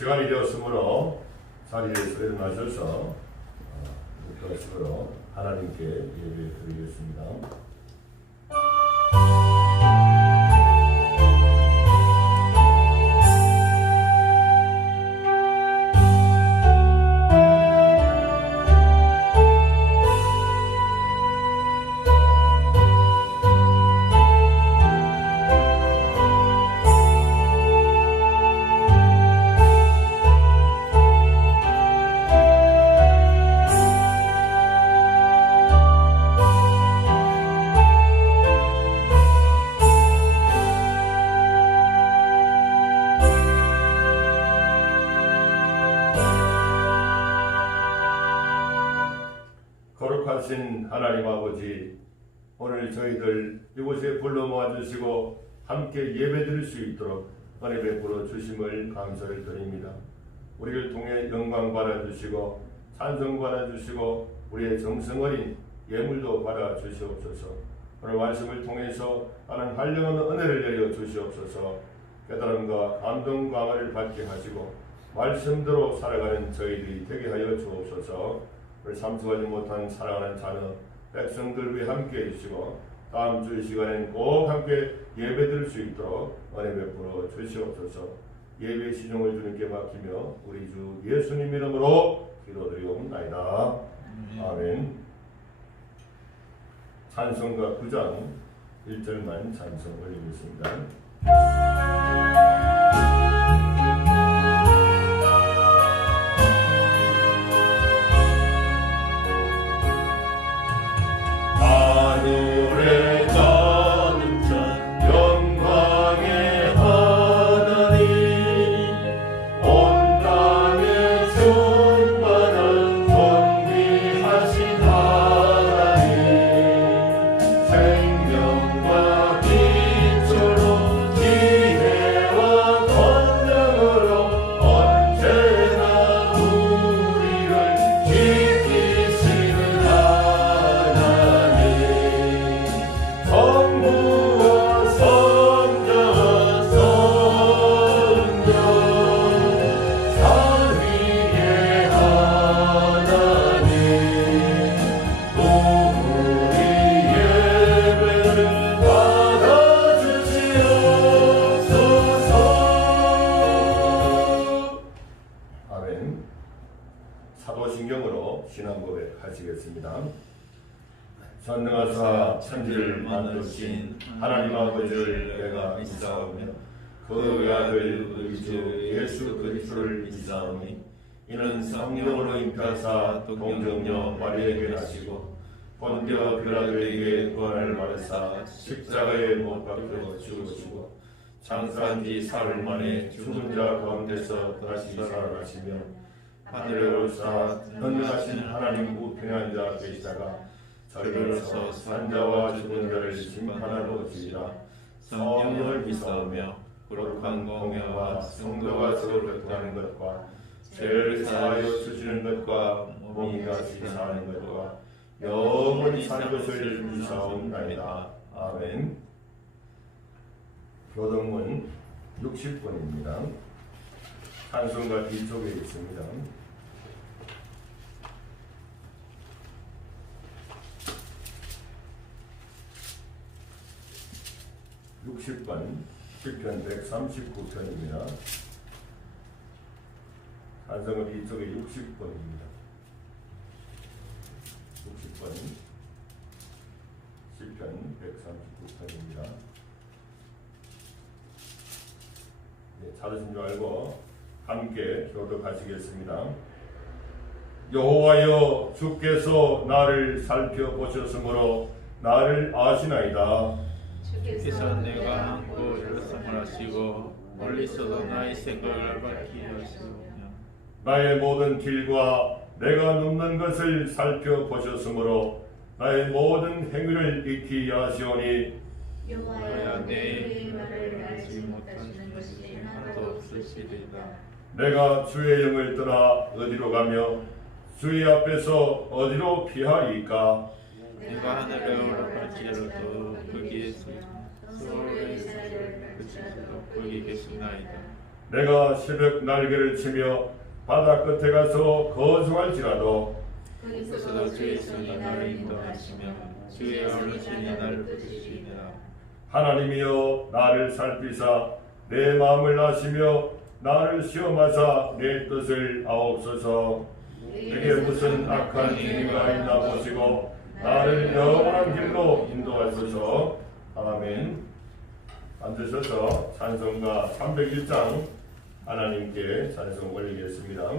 시간이 되었으므로 자리에서 일어나셔서 그것으로 하나님께 예배 드리겠습니다. 거룩하신 하나님 아버지, 오늘 저희들 이곳에 불러 모아주시고 함께 예배드릴 수 있도록 은혜 베풀어 주심을 감사를 드립니다. 우리를 통해 영광 받아주시고 찬송 받아주시고 우리의 정성 어린 예물도 받아주시옵소서. 오늘 말씀을 통해서 하나님 한량한 은혜를 내려 주시옵소서. 깨달음과 감동 광화를 받게 하시고 말씀대로 살아가는 저희들이 되게 하여 주옵소서. 우리 참석하지 못한 사랑하는 자녀 백성들 위해 함께 해주시고 다음 주 시간에는 꼭 함께 예배드릴 수 있도록 은혜 베풀어 주시옵소서. 예배 시종을 주님께 맡기며 우리 주 예수님 이름으로 기도드리옵나이다. 아멘. 찬송가 9장 1절만 찬송 올리겠습니다. 사도신경으로 신앙고백 하시겠습니다. 전능하사 천지를 만드신 하나님 아버지를 내가 믿사오며 그 아들 우리 주 예수 그리스도를 믿사오니 이는 성령으로 잉태하사 동정녀 마리아에게 나시고 본디오 빌라도에게 구원을 받으사 십자가에 못 박혀 죽으시고 장사한 지 사흘 만에 죽은 자 가운데서 다시 살아나시며 하늘에 오르사 전능하신 하나님 우편에 앉아 계시다가 저리로서 산자와 죽은 자를 심판하러 오시리라. 성령을 믿사오며 거룩한 공회와 성도가 서로 교통하는 것과 죄를 사하여 주시는 것과 몸이 다시 사는 것과 영원히 사는 것을 믿사옵나이다. 아멘. 교동문 60번입니다. 찬송가 뒤쪽에 있습니다. 60번 시편 139편입니다. 찬송은 이쪽에 60번입니다. 60번 시편 139편입니다. 찾으신 줄 알고 함께 교독하시겠습니다. 여호와여, 주께서 나를 살펴보셨으므로 나를 아시나이다. 주께서 내가 안고 일어섬을 하시고 멀리서도 나의 생각을 밝히 하시오며 나의 모든 길과 내가 눕는 것을 살펴보셨으므로 나의 모든 행위를 익히 아시오니 여호와여, 내 말을 알지 못하시는 것이 하나도 없으시리다. 내가 주의 영을 떠나 어디로 가며 주의 앞에서 어디로 피하리까? 내가 하늘에 올라갈지라도 거기에서 서울의 사를 그치도 거기 계시나이다. 내가 새벽 날개를 치며 바다 끝에 가서 거주할지라도 그리스도 주의 손이 나를 인도하시며 주의 어르신이 나를 붙이시니라. 하나님이여 나를 살피사 내 마음을 아시며 나를 시험하사 내 뜻을 아옵소서. 내게 무슨 악한 행위가 있나 보시고 나를 영원한 길로 인도하소서. 아멘. 앉으셔서 찬송가 301장 하나님께 찬송 올리겠습니다.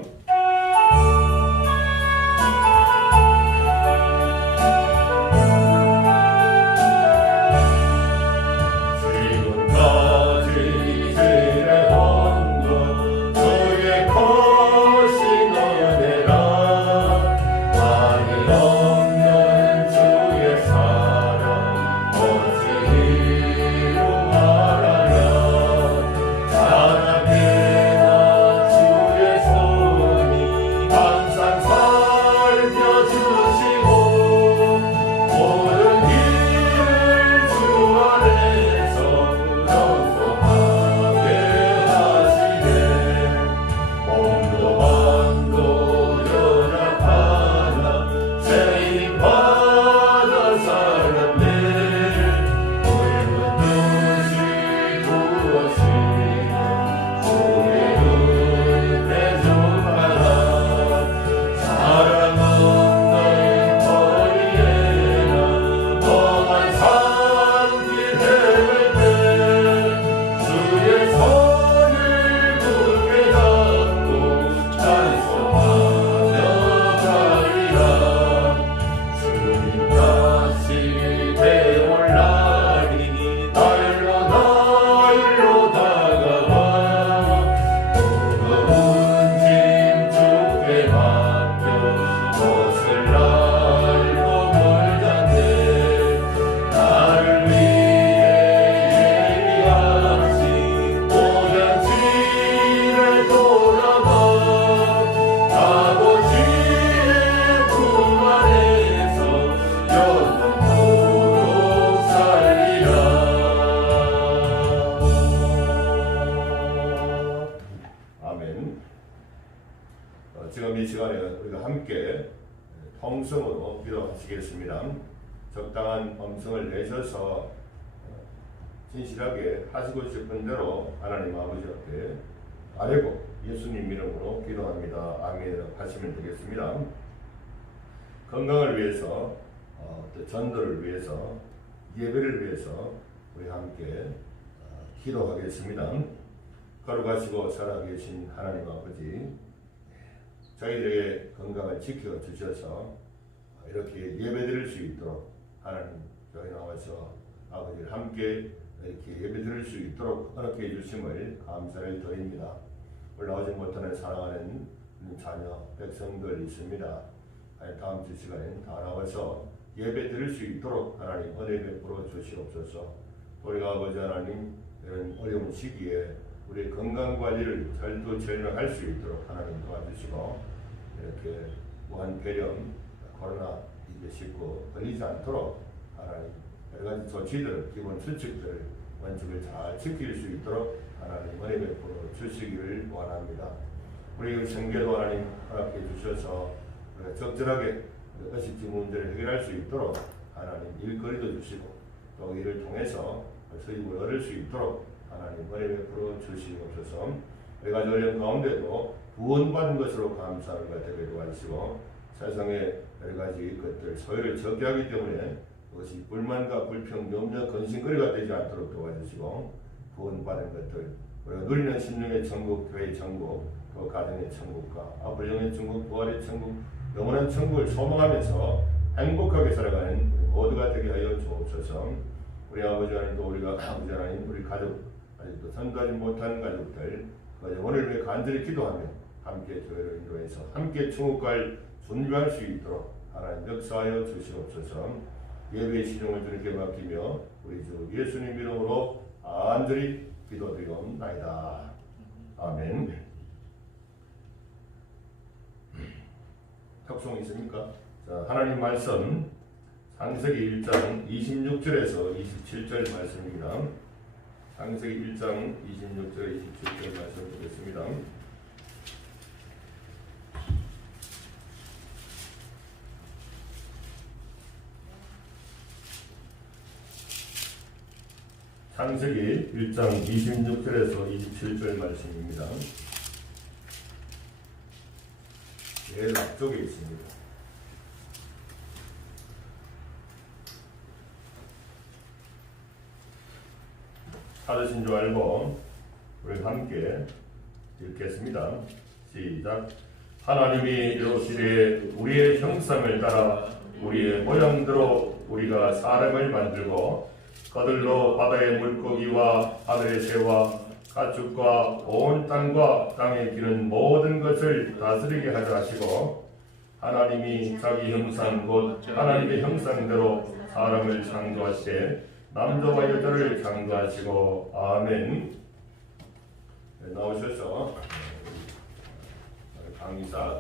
지금 이 시간에 우리가 함께 통성으로 기도하시겠습니다. 적당한 음성을 내셔서 진실하게 하시고 싶은 대로 하나님 아버지 앞에 아뢰고 예수님 이름으로 기도합니다. 아멘 하시면 되겠습니다. 건강을 위해서, 또 전도를 위해서, 예배를 위해서 우리 함께 기도하겠습니다. 거룩하시고 살아계신 하나님 아버지, 저희들에게 건강을 지켜주셔서 이렇게 예배드릴 수 있도록 하나님 저희 나와서 아버지를 함께 이렇게 예배드릴 수 있도록 허락해 주심을 감사를 드립니다. 올라오지 못하는 사랑하는 자녀 백성들 있습니다. 다음 주 시간에 다 나와서 예배드릴 수 있도록 하나님 은혜 베풀어 주시옵소서. 우리가 아버지 하나님 이런 어려운 시기에 우리 건강관리를 절도절명할 수 있도록 하나님 도와주시고 이렇게 무한 폐렴, 코로나 19 걸리지 않도록 하나님 여러가지 조치들, 기본 수칙들, 원칙을 잘 지킬 수 있도록 하나님 은혜 베풀어 주시기를 원합니다. 우리 생계도 하나님 허락해 주셔서 우리가 적절하게 의식주 문제를 해결할 수 있도록 하나님 일거리도 주시고 또 이를 통해서 수입을 얻을 수 있도록 하나님 은혜 베풀어 주시옵소서. 여러가지 어려운 가운데도 구원받은 것으로 감사하는 것 되게 도와주시고 세상에 여러가지 것들 소유를 적게 하기 때문에 그것이 불만과 불평, 염려, 근심거리가 되지 않도록 도와주시고 구원받은 것들 우리가 누리는 심령의 천국, 교회의 천국, 또 가정의 천국과 앞으로 영의 천국, 부활의 천국, 영원한 천국을 소망하면서 행복하게 살아가는 우리 모두가 되게 하여 주옵소서. 우리 아버지 하나님 또 우리가 아버지 하나님 우리 가족 아직도 전도하지 못한 가족들 그 영혼을 위해 간절히 기도하며 함께 교회를 인도해서 함께 천국갈 준비할 수 있도록 하나님 역사하여 주시옵소서. 예배의 시종을 주님께 맡기며 우리 주 예수님 이름으로 간절히 기도드리옵나이다. 아멘. 혁송 있습니까? 자, 하나님 말씀 창세기 1장 26절에서 27절 말씀입니다. 창세기 1장 26절 27절 말씀 보겠습니다. 창세기 1장 26절에서 27절 말씀입니다. 제일 앞쪽에 있습니다. 찾으신 줄 알고 우리 함께 읽겠습니다. 시작. 하나님이 이르시되 우리의 형상을 따라 우리의 모양대로 우리가 사람을 만들고 그들로 바다의 물고기와 하늘의 새와 가축과 온 땅과 땅에 기는 모든 것을 다스리게 하자 하시고 하나님이 자기 형상 곧 하나님의 형상대로 사람을 창조하시되 남자와 여자를 창조하시고 아멘. 네, 나오셔서 강의사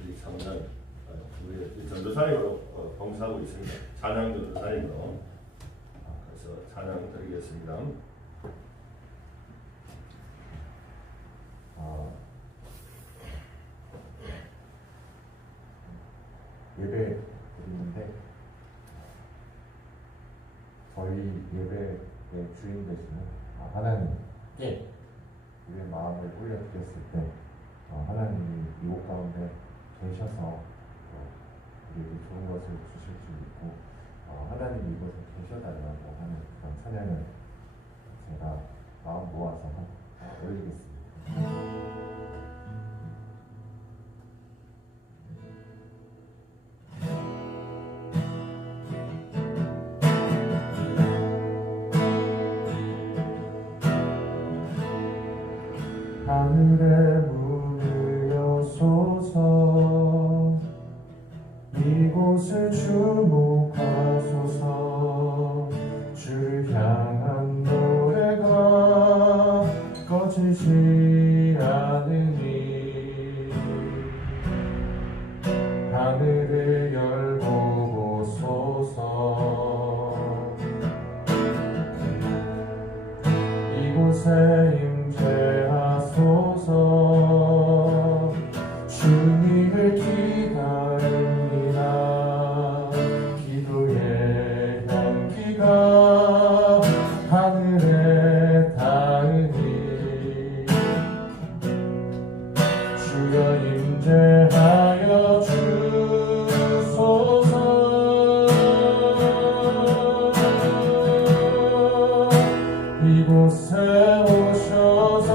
우리 성년 우리 전도사님으로 봉사하고 있습니다. 찬양 전도사님으로 그래서 찬양 드리겠습니다. 예배 드리는데 저희 예배의 주인 되시는 하나님께 우리의 마음을 올려드렸을 때 하나님이 이곳 가운데 계셔서 우리에게 좋은 것을 주실 줄 믿고 하나님이 이곳에 계셔달라고 하는 그런 찬양을 제가 마음 모아서 올리겠습니다. 하늘의 문을 여소서 이곳을 주목하소서 주를 향한 노래가 꺼지지 않으니 하늘을 열고 보소서 이곳에 임재하소서 주님을 기다립니다. 기도의 향기가 하늘에 닿으니 주여 임재하여 주소서. 이곳에 오셔서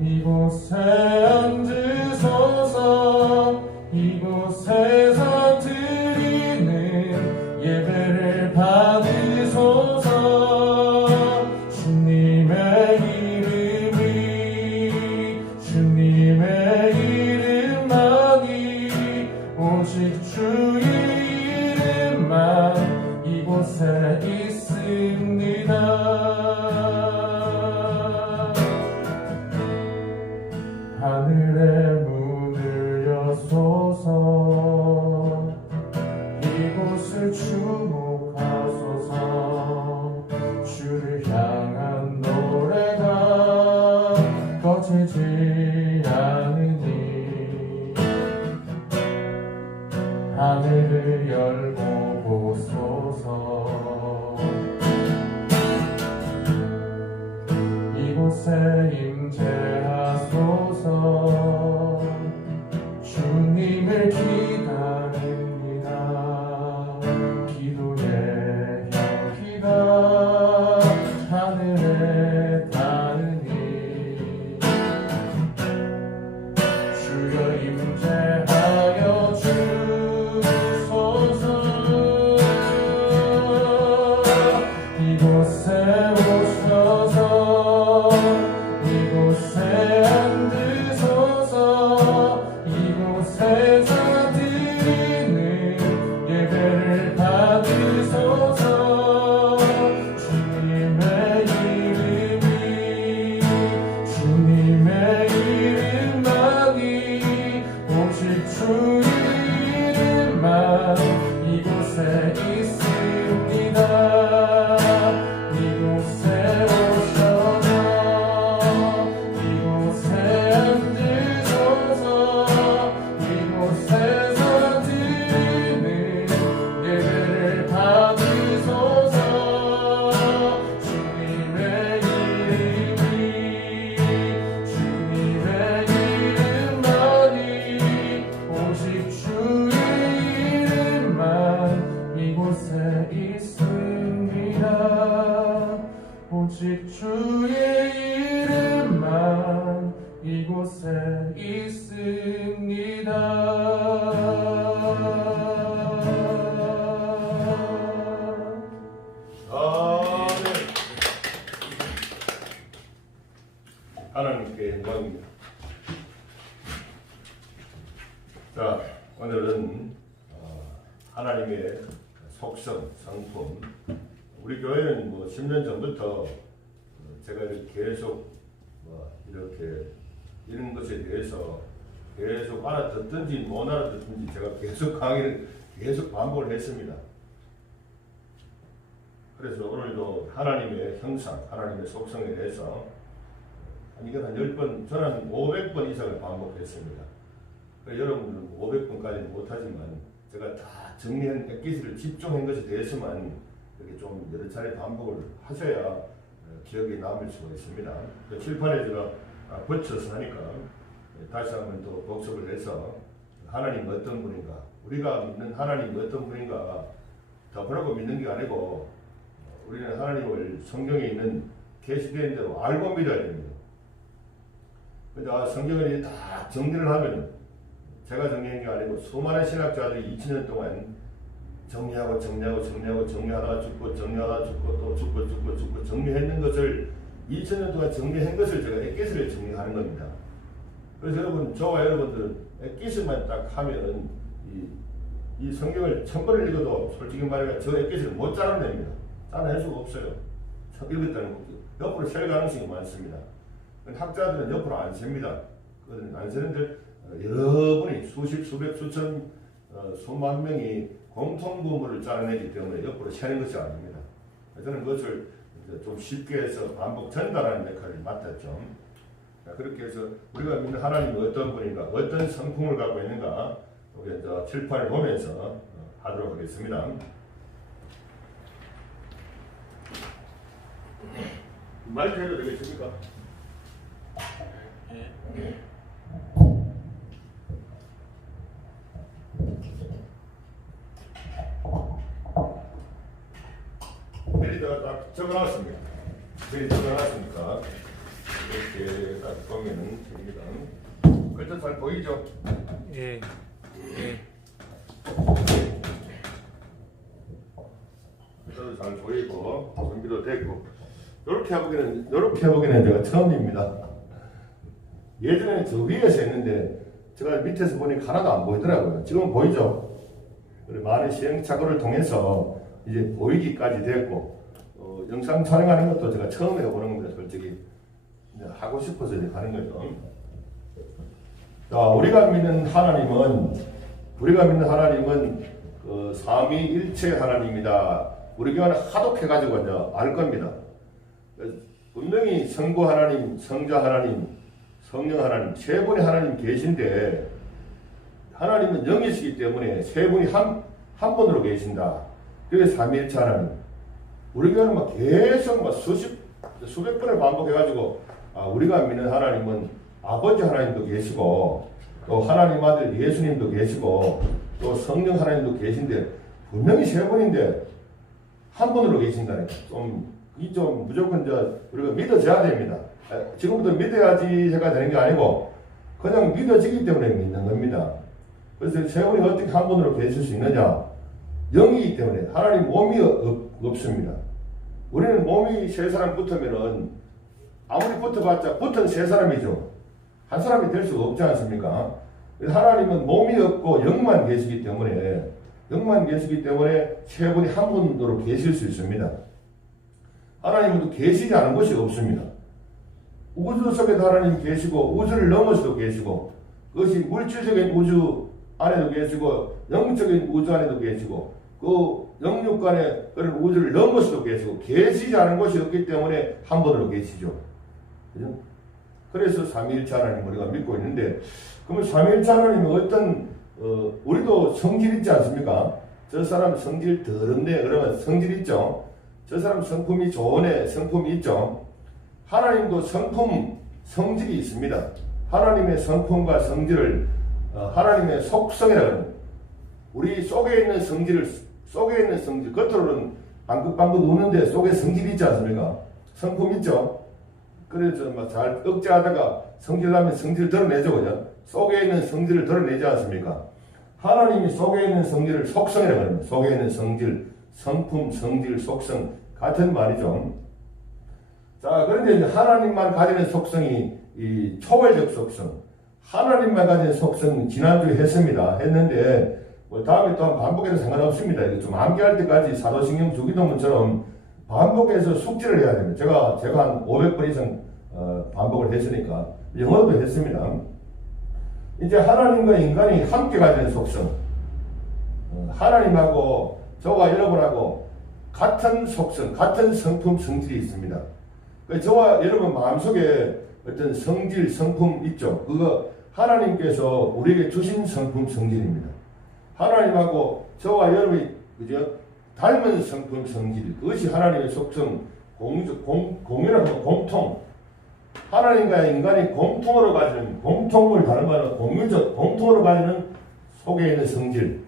이곳에 앉으소서. 이곳에서 드리는 예배를 받으소서. 주님의 이름만이 오직 주의 이름만 이곳에 있습니다. 하늘의 문을 여소서 이곳을 주목하소서. 주를 향한 노래가 꺼지지 않으니 하늘을 열고 보소서. 이곳에 임재하소서. 주님을 기다립니다. 기도의 향기가 하늘에 닿으니 주여 임재하여 주소서. 이곳에 오셔서 주의 이름만 이곳에 있습니다. 하나님께 영광입니다. 자, 오늘은 하나님의 속성, 성품. 우리 교회는 10년 전부터 제가 계속 이렇게 이런 것에 대해서 계속 알아듣든지 못 알아듣든지 제가 계속 강의를 계속 반복을 했습니다. 그래서 오늘도 하나님의 형상, 하나님의 속성에 대해서 이건 한 10번, 저는 한 500번 이상을 반복했습니다. 여러분들은 500번까지는 못하지만 제가 다 정리한 액기스를 집중한 것에 대해서만 이렇게 좀 여러 차례 반복을 하셔야 기억에 남을 수가 있습니다. 칠판에 제가 붙여서 하니까 다시 한번 또 복습을 해서 하나님 어떤 분인가, 우리가 믿는 하나님 어떤 분인가 덮으라고 믿는 게 아니고 우리는 하나님을 성경에 있는 계시된 대로 알고 믿어야 됩니다. 근데 성경을 다 정리를 하면은 제가 정리한 게 아니고 수많은 신학자들이 2000년 동안 정리하다가 죽고 정리하다가 죽고 또 죽고 정리했는 것을 2000년 동안 정리한 것을 제가 액기스를 정리하는 겁니다. 그래서 여러분, 저와 여러분들은 액기스만 딱 하면은 이 성경을 1000번을 읽어도 솔직히 말하면 저 액기스를 못 짜내냅니다. 짜낼 수가 없어요. 읽었다는 것도 옆으로 셀 가능성이 많습니다. 학자들은 옆으로 안 셉니다. 안 세는데 여러분이 수십, 수백, 수천, 수만 명이 공통부모를 짜내기 때문에 옆으로 세는 것이 아닙니다. 저는 그것을 좀 쉽게 해서 반복 전달하는 역할을 맡았죠. 그렇게 해서 우리가 믿는 하나님이 어떤 분인가, 어떤 성품을 갖고 있는가, 우리 칠판을 보면서 하도록 하겠습니다. 마이크 해도 되겠습니까? 여기다가 딱 적어놨습니다. 여기 적어놨으니까 이렇게 딱 보면은 됩니다. 글자 잘 보이죠? 예. 글자도 잘 보이고 준비도 됐고 이렇게 해보기는 제가 처음입니다. 예전에는 저 위에서 했는데 제가 밑에서 보니까 하나도 안 보이더라고요. 지금 보이죠? 많은 시행착오를 통해서 이제 보이기까지 됐고 영상 촬영하는 것도 제가 처음 해보는 겁니다. 솔직히 하고 싶어서 이제 하는 거죠. 자, 우리가 믿는 하나님은 삼위일체 하나님이다. 우리 교회는 하도 해가지고 이제 알 겁니다. 분명히 성부 하나님, 성자 하나님, 성령 하나님, 세 분의 하나님 계신데 하나님은 영이시기 때문에 세 분이 한 분으로 계신다. 그게 삼위일체 하나님. 우리 교회는 계속 수백 번을 반복해가지고 우리가 믿는 하나님은 아버지 하나님도 계시고 또 하나님 아들 예수님도 계시고 또 성령 하나님도 계신데 분명히 세 분인데 한 분으로 계신다니까 좀 무조건 우리가 믿어져야 됩니다. 지금부터 믿어야지 해가 되는 게 아니고 그냥 믿어지기 때문에 믿는 겁니다. 그래서 세 분이 어떻게 한 분으로 계실 수 있느냐? 영이기 때문에 하나님 몸이 없습니다. 우리는 몸이 세 사람 붙으면은 아무리 붙어봤자 붙은 세 사람이죠. 한 사람이 될 수가 없지 않습니까? 하나님은 몸이 없고 영만 계시기 때문에 세 분이 한 분으로 계실 수 있습니다. 하나님은 계시지 않은 것이 없습니다. 우주 속에도 하나님 계시고 우주를 넘어서도 계시고 그것이 물질적인 우주 안에도 계시고 영적인 우주 안에도 계시고 그 영육간의 그런 우주를 넘어서도 계시고 계시지 않은 것이 없기 때문에 한 분으로 계시죠. 그죠? 그래서 삼위일체 하나님 우리가 믿고 있는데 그러면 삼위일체 하나님은 어떤 우리도 성질 있지 않습니까? 저 사람 성질 더럽네 그러면 성질 있죠. 저 사람 성품이 좋으네 성품이 있죠. 하나님도 성질이 있습니다. 하나님의 성품과 성질을 하나님의 속성이라고 합니다. 우리 속에 있는 성질 겉으로는 방긋방긋 우는데 속에 성질이 있지 않습니까? 성품 있죠. 그래서 막 잘 억제하다가 성질 나면 성질을 드러내죠, 그죠? 속에 있는 성질을 드러내지 않습니까? 하나님이 속에 있는 성질을 속성이라고 합니다. 속에 있는 성질, 성품, 성질, 속성 같은 말이죠. 자, 그런데 이제 하나님만 가지는 속성이 이 초월적 속성, 하나님만 가지는 속성 지난주에 했는데 뭐 다음에 또 한번 반복해도 상관없습니다. 이거 좀 암기할 때까지 사도신경 주기도문처럼 반복해서 숙지를 해야 됩니다. 제가 한 500번 이상 반복을 했으니까 영어로도 했습니다. 이제 하나님과 인간이 함께 가지는 속성, 하나님하고 저와 여러분하고 같은 속성, 같은 성품, 성질이 있습니다. 저와 여러분 마음속에 어떤 성질, 성품 있죠. 그거 하나님께서 우리에게 주신 성품, 성질입니다. 하나님하고 저와 여러분이 그죠? 닮은 성품, 성질, 그것이 하나님의 속성, 공유라고 공통. 하나님과 인간이 공통으로 가지는, 공통을 다른 말은 공유적, 공통으로 가지는 속에 있는 성질.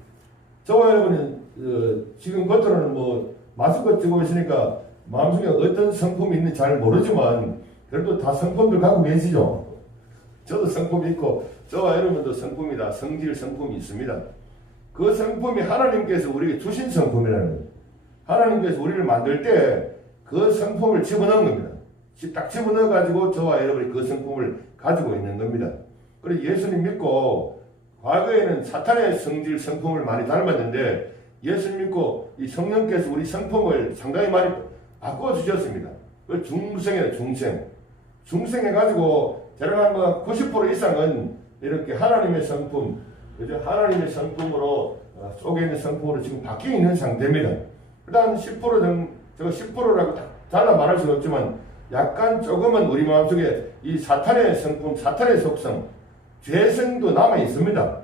저와 여러분은 지금 겉으로는 뭐 마스크 찍고 있으니까 마음속에 어떤 성품이 있는지 잘 모르지만 그래도 다 성품들 갖고 계시죠. 저도 성품이 있고 저와 여러분도 성품이다. 성질, 성품이 있습니다. 그 성품이 하나님께서 우리에게 주신 성품이라는 거예요. 하나님께서 우리를 만들 때 그 성품을 집어넣은 겁니다. 딱 집어넣어가지고 저와 여러분이 그 성품을 가지고 있는 겁니다. 그래서 예수님 믿고 과거에는 사탄의 성질, 성품을 많이 닮았는데 예수님 믿고 이 성령께서 우리 성품을 상당히 많이 바꿔주셨습니다. 그 중생이에요, 중생. 중생해가지고 대략 한 90% 이상은 이렇게 하나님의 성품, 그죠? 하나님의 성품으로 속에 있는 성품으로 지금 바뀌어 있는 상태입니다. 그다음 10% 정도, 제가 10%라고 딱 잘라 말할 수는 없지만 약간 조금은 우리 마음속에 이 사탄의 성품, 사탄의 속성, 죄성도 남아 있습니다.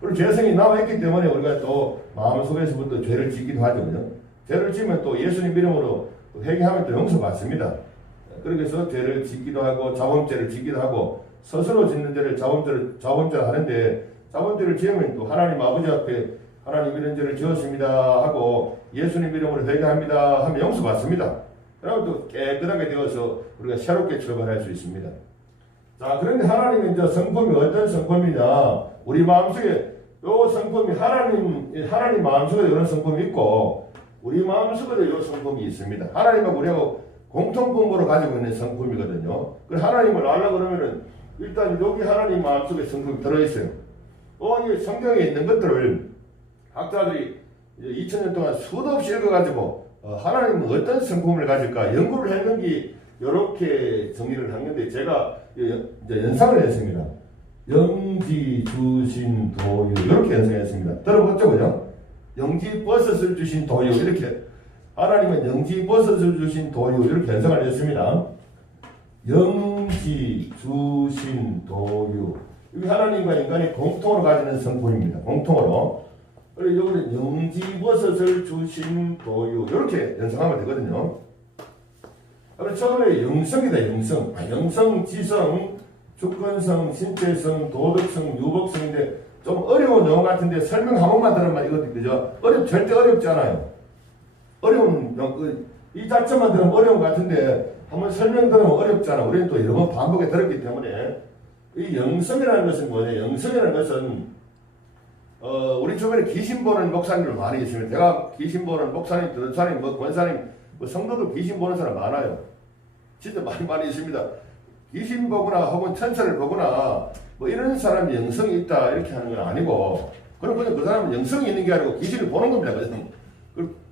그리고 죄성이 남아 있기 때문에 우리가 또 마음속에서부터 죄를 짓기도 하죠, 그죠? 죄를 지면 또 예수님 이름으로 회개하면 또 용서받습니다. 그래서 죄를 짓기도 하고 자범죄를 짓기도 하고 스스로 짓는 죄를 자범죄를 하는데 자범죄를 지으면 또 하나님 아버지 앞에 하나님 이런 죄를 지었습니다 하고 예수님 이름으로 회개합니다 하면 용서받습니다. 그러면 또 깨끗하게 되어서 우리가 새롭게 출발할 수 있습니다. 자, 그런데 하나님의 이제 성품이 어떤 성품이냐? 우리 마음속에 요 성품이 하나님 마음속에 이런 성품이 있고 우리 마음속에도 이런 성품이 있습니다. 하나님하고 우리하고 공통분모로 가지고 있는 성품이거든요. 그 하나님을 알려고 그러면은 일단 여기 하나님 마음속에 성품이 들어있어요. 이 성경에 있는 것들을 학자들이 2000년 동안 수도 없이 읽어가지고 하나님은 어떤 성품을 가질까 연구를 했는지 이렇게 정리를 한 건데 제가 이제 연상을 했습니다. 영지 주신 도유 이렇게 연상했습니다. 들어봤죠, 그죠? 영지 버섯을 주신 도유 이렇게 하나님은 영지 버섯을 주신 도유 이렇게 연상을 했습니다. 영지 주신 도유 이게 하나님과 인간이 공통으로 가지는 성품입니다. 공통으로. 그리고 여기는 영지 버섯을 주신 도유 이렇게 연상하면 되거든요. 그리고 처음에 영성이다. 영성, 지성, 주권성, 신체성, 도덕성, 유복성인데 좀 어려운 용어 같은데 설명 한 번만 들으면 이것도 그죠? 절대 어렵지 않아요. 어려운 이 자체만 들으면 어려운 것 같은데 한번 설명 들으면 어렵잖아. 우리는 또 여러 번 반복해 들었기 때문에 이 영성이라는 것은 뭐냐? 영성이라는 것은 우리 주변에 귀신 보는 목사님들 많이 있습니다. 제가 귀신 보는 목사님, 전사님, 권사님, 성도들 귀신 보는 사람 많아요. 진짜 많이 있습니다. 귀신 보거나 혹은 천사를 보거나 이런 사람이 영성이 있다 이렇게 하는 건 아니고 그럼 그냥 그 사람은 영성이 있는 게 아니고 귀신을 보는 겁니다.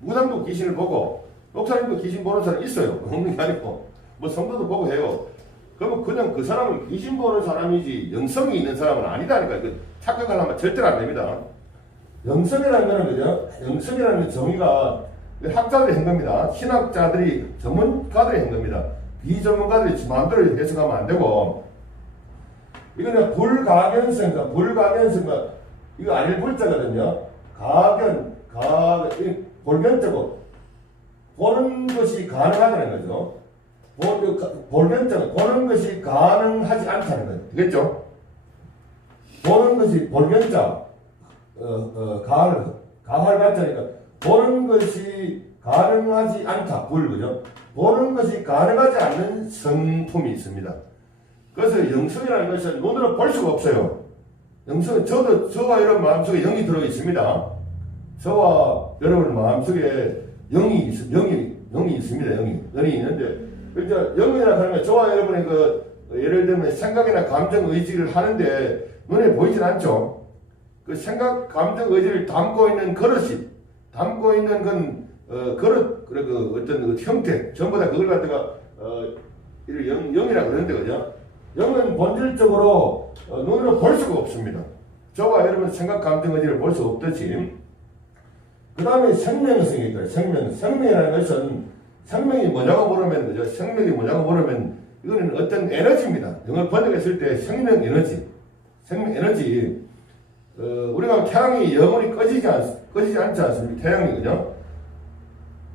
무당도 귀신을 보고 목사님도 귀신 보는 사람 있어요. 없는 게 아니고 성도도 보고 해요. 그러면 그냥 그 사람은 귀신 보는 사람이지 영성이 있는 사람은 아니다니까. 착각을 하면 절대로 안 됩니다. 영성이라는 거는 그죠? 영성이라는 정의가 학자들이 한 겁니다. 신학자들이 전문가들이 한 겁니다. 비전문가들이 마음대로 해석하면 안 되고 이거는 불가견성과 이거 아닐 불자거든요. 볼견자고 보는 것이 가능하다는 거죠. 볼견자가 보는 것이 가능하지 않다는 거죠. 되겠죠? 보는 것이 볼견자 가할 발자니까 보는 것이 가능하지 않다. 그죠? 보는 것이 가능하지 않는 성품이 있습니다. 그래서 영성이라는 것은 눈으로 볼 수가 없어요. 영성은 저와 여러분 마음속에 영이 들어 있습니다. 저와 여러분 마음속에 영이 있습니다. 영이 있는데, 이제 영이라 하면 저와 여러분의 예를 들면 생각이나 감정, 의지를 하는데 눈에 보이진 않죠. 그 생각, 감정, 의지를 담고 있는 그릇이, 담고 있는 그릇, 어떤 형태, 전부 다 그걸 갖다가 영이라 그러는데, 그죠? 영은 본질적으로 눈으로 볼 수가 없습니다. 저와 여러분 생각, 감정, 의지를 볼 수 없듯이. 그 다음에 생명성이 있어요. 생명이라는 것은 생명이 뭐냐고 물으면, 그죠? 생명이 뭐냐고 물으면 이거는 어떤 에너지입니다. 영어 번역했을 때 생명 에너지. 우리가 태양이 영원히 꺼지지 않지 않습니까? 태양이, 그죠?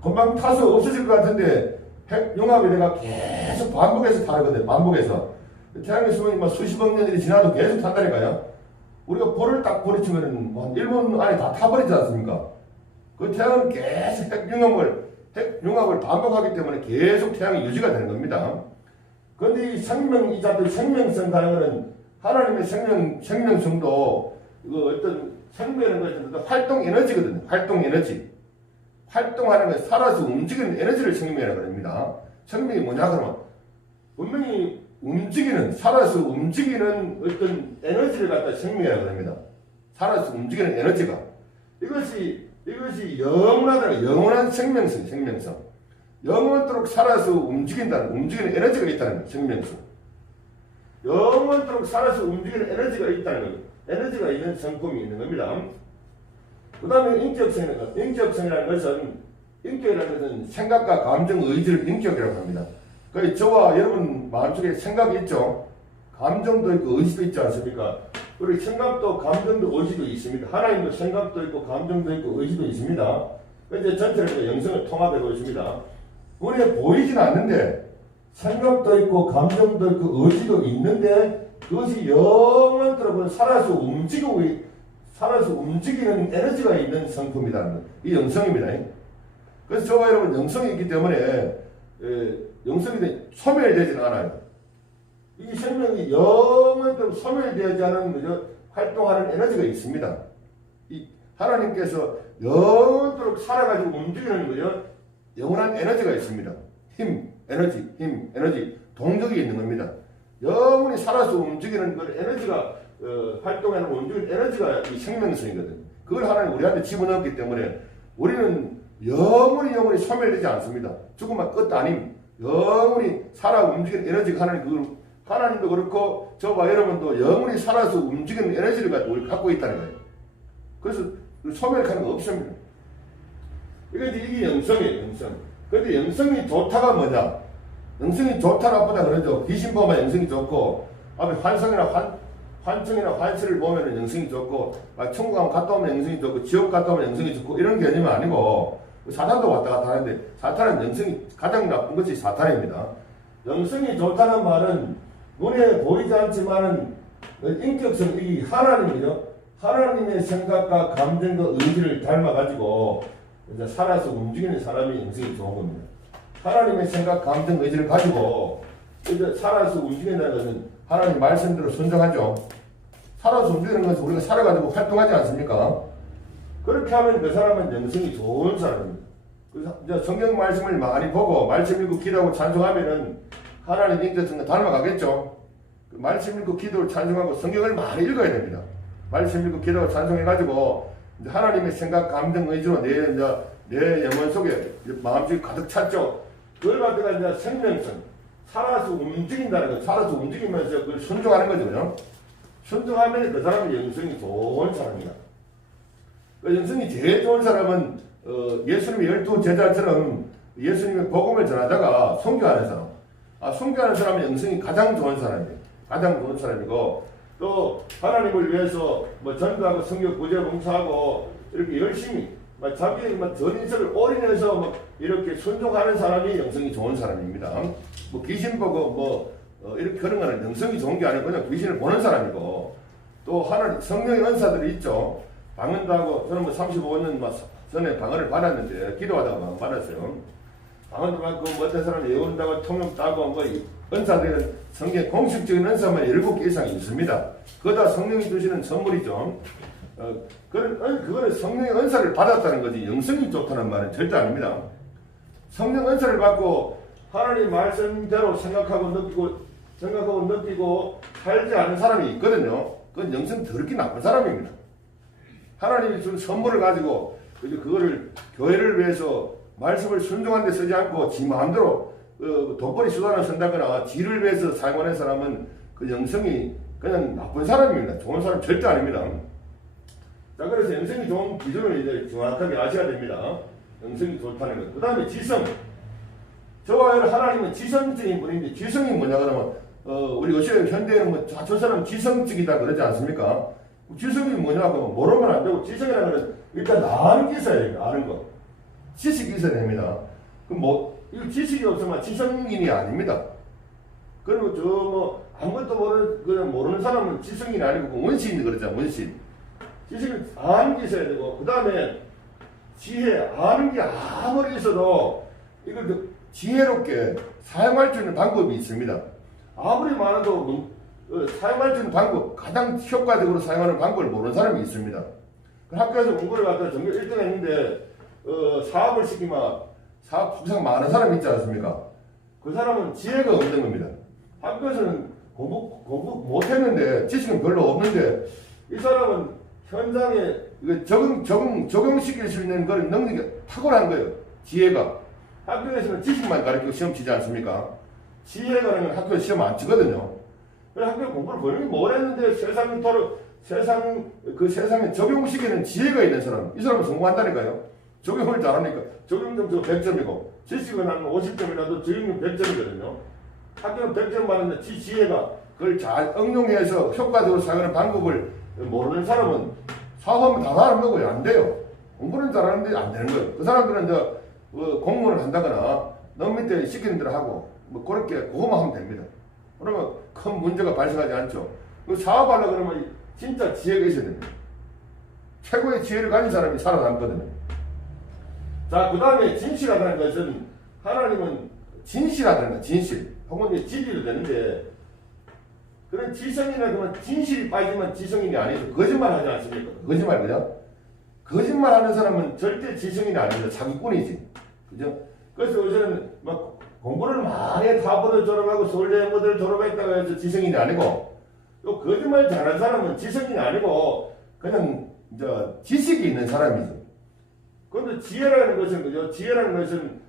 금방 타서 없어질 것 같은데 핵융합이 내가 계속 반복해서 타거든요. 반복해서. 태양의 수명이 막 수십억 년이 지나도 계속 탄다니까요. 우리가 볼을 딱 버리치면 한 1분 안에 다 타버리지 않습니까? 그 태양은 계속 핵융합을 반복하기 때문에 계속 태양이 유지가 되는 겁니다. 그런데 이 생명성 가능은 하나님의 생명성도 어떤 생명이라는 것은 활동 에너지거든요. 활동하는 것, 살아서 움직이는 에너지를 생명이라고 합니다. 생명이 뭐냐 그러면 분명히 살아서 움직이는 어떤 에너지를 갖다 생명이라고 합니다. 살아서 움직이는 에너지가. 이것이 영원한 생명성. 영원토록 살아서 움직이는 에너지가 있다는 거예요. 생명성. 영원토록 살아서 움직이는 에너지가 있다는 거예요. 에너지가 있는 성품이 있는 겁니다. 그 다음에 인격성이라는 것은 생각과 감정, 의지를 인격이라고 합니다. 그러니까 저와 여러분 마음속에 생각이 있죠. 감정도 있고 의지도 있지 않습니까? 그리고 생각도 감정도 의지도 있습니다. 하나님도 생각도 있고 감정도 있고 의지도 있습니다. 이제 전체를 영성을 통합해 보겠습니다. 눈에 보이진 않는데 생각도 있고 감정도 있고 의지도 있는데 그것이 영원토록 살아서 움직이는 에너지가 있는 성품이라는 것. 이 영성입니다. 그래서 저와 여러분 영성이 있기 때문에 영성이 소멸되지는 않아요. 이 생명이 영원토록 소멸되지 않은 활동하는 에너지가 있습니다. 이 하나님께서 영원토록 살아가지고 움직이는 영원한 에너지가 있습니다. 에너지, 동력이 있는 겁니다. 영원히 살아서 움직이는 그 에너지가 활동하는 움직이는 에너지가 이 생명성이거든요. 그걸 하나님 우리한테 집어넣었기 때문에 우리는 영원히 소멸되지 않습니다. 죽음만 끝 아님. 영원히 살아 움직이는 에너지가 하나님도 그렇고 저와 여러분도 영원히 살아서 움직이는 에너지를 우리 갖고 있다는 거예요. 그래서 소멸하는 거 없습니다. 이게 영성이에요. 영성. 그런데 영성이 좋다가 뭐냐? 영성이 좋다 나쁘다 그러죠. 귀신 보면 영성이 좋고 앞에 환청이나 환시를 보면 영성이 좋고 천국 가면 갔다 오면 영성이 좋고 지옥 갔다 오면 영성이 좋고 이런 개념이 아니고 사탄도 왔다 갔다 하는데 사탄은 영성이 가장 나쁜 것이 사탄입니다. 영성이 좋다는 말은 눈에 보이지 않지만은 인격성, 이 하나님이죠. 하나님의 생각과 감정과 의지를 닮아가지고 이제 살아서 움직이는 사람이 영성이 좋은 겁니다. 하나님의 생각, 감정, 의지를 가지고 이제 살아서 움직인다는 것은 하나님 말씀대로 순종하죠. 살아서 움직이는 것은 우리가 살아가지고 활동하지 않습니까? 그렇게 하면 그 사람은 영성이 좋은 사람입니다. 그래서 이제 성경 말씀을 많이 보고 말씀 읽고 기도하고 찬송하면은 하나님 인격성과 닮아가겠죠. 그 말씀 읽고 기도를 찬송하고 성경을 많이 읽어야 됩니다. 말씀 읽고 기도하고 찬송해가지고 이제 하나님의 생각, 감정, 의지로 내 영혼 속에 마음속에 가득 찼죠. 그걸 갖다가 이제 생명성, 살아서 움직인다는 거, 살아서 움직이면서 그걸 순종하는 거죠. 순종하면 그 사람은 영성이 좋은 사람입니다. 그 영성이 제일 좋은 사람은 예수님의 12제자처럼 예수님의 복음을 전하다가 선교하는 사람. 선교하는 사람은 영성이 가장 좋은 사람이에요. 가장 좋은 사람이고 또 하나님을 위해서 전도하고 선교 구제 봉사하고 이렇게 열심히 자기의 전 인생을 올인해서 이렇게 순종하는 사람이 영성이 좋은 사람입니다. 귀신 보고 이렇게 그런 거는 영성이 좋은 게 아니고 그냥 귀신을 보는 사람이고 또 하나님 성령의 은사들이 있죠. 방언도 하고 저는 35년 전에 방언을 받았는데 기도하다가 받았어요. 방언도 받고 뭐 어떤 사람은 예언다고 통역 따고 뭐 은사들은 성경 공식적인 은사만 7개 이상이 있습니다. 그거 다 성령이 주시는 선물이죠. 그거는 성령의 은사를 받았다는 거지 영성이 좋다는 말은 절대 아닙니다. 성령 은사를 받고 하나님 말씀대로 생각하고 느끼고 살지 않은 사람이 있거든요. 그건 영성 더럽게 나쁜 사람입니다. 하나님이 준 선물을 가지고 그거를 교회를 위해서 말씀을 순종한 데 쓰지 않고 지 마음대로 돈벌이 수단을 쓴다거나 지를 위해서 사용하는 사람은 그 영성이 그냥 나쁜 사람입니다. 좋은 사람 절대 아닙니다. 자, 그래서 영성이 좋은 기준을 이제 정확하게 아셔야 됩니다. 영성이 좋다는 것. 그 다음에 지성. 저와 하나님은 지성적인 분인데 지성이 뭐냐 그러면 우리 요새 현대에는 뭐 저 사람 지성적이다 그러지 않습니까? 지성이 뭐냐 그러면 모르면 안 되고 지성이라는 것은 일단 아는 게 있어야 돼요. 아는 거. 지식이 있어야 됩니다. 그럼 뭐 이 지식이 없으면 지성인이 아닙니다. 그리고 아무것도 모르는 사람은 지성인이 아니고 원시인이 그러잖아. 원시인. 지식은 아는 게 있어야 되고 그 다음에 지혜. 아는 게 아무리 있어도 이걸 지혜롭게 사용할 수 있는 방법이 있습니다. 아무리 많아도 사용할 수 있는 방법, 가장 효과적으로 사용하는 방법을 모르는 사람이 있습니다. 학교에서 공부를 갖다 전교 1등 했는데 사업을 시키면 사업 부상 많은 사람이 있지 않습니까? 그 사람은 지혜가 없는 겁니다. 학교에서는 공부 못했는데 지식은 별로 없는데 이 사람은 현장에 적용시킬 수 있는 그런 능력이 탁월한 거예요. 지혜가. 학교에서는 지식만 가르치고 시험 치지 않습니까? 지혜라는 건 학교에 시험 안 치거든요. 그래서 학교에 공부를 본인이 뭘 했는데 세상에 적용시키는 지혜가 있는 사람, 이 사람은 성공한다니까요. 적용을 잘하니까 적용점 100점이고 지식은 한 50점이라도 적용점 100점이거든요. 학교는 100점 받는데 지혜가 그걸 잘 응용해서 효과적으로 사용하는 방법을 모르는 사람은 사업하면 다 사람 먹어요. 안 돼요. 공부는 잘하는데 안 되는 거예요. 그 사람들은 이제 공무원을 한다거나 너무 밑에 시키는 대로 하고 뭐 그렇게 그거만 하면 됩니다. 그러면 큰 문제가 발생하지 않죠. 사업하려고 그러면 진짜 지혜가 있어야 됩니다. 최고의 지혜를 가진 사람이 살아남거든요. 자, 그 다음에 진실하다는 것은 하나님은 진실하다는 것, 진실. 혹은 진리도 되는데 그런 지성이나 그러면 진실이 빠지면 지성인이 아니죠. 거짓말 하지 않습니까? 거짓말, 그죠? 거짓말 하는 사람은 절대 지성인이 아닙니다. 사기꾼이지. 그죠? 그래서 요새는 막 공부를 많이 타버들 졸업하고 서울대 뭐들 졸업했다고 해서 지성인이 아니고 또 거짓말 잘하는 사람은 지성인이 아니고 그냥 지식이 있는 사람이죠. 그런데 지혜라는 것은 그죠? 지혜라는 것은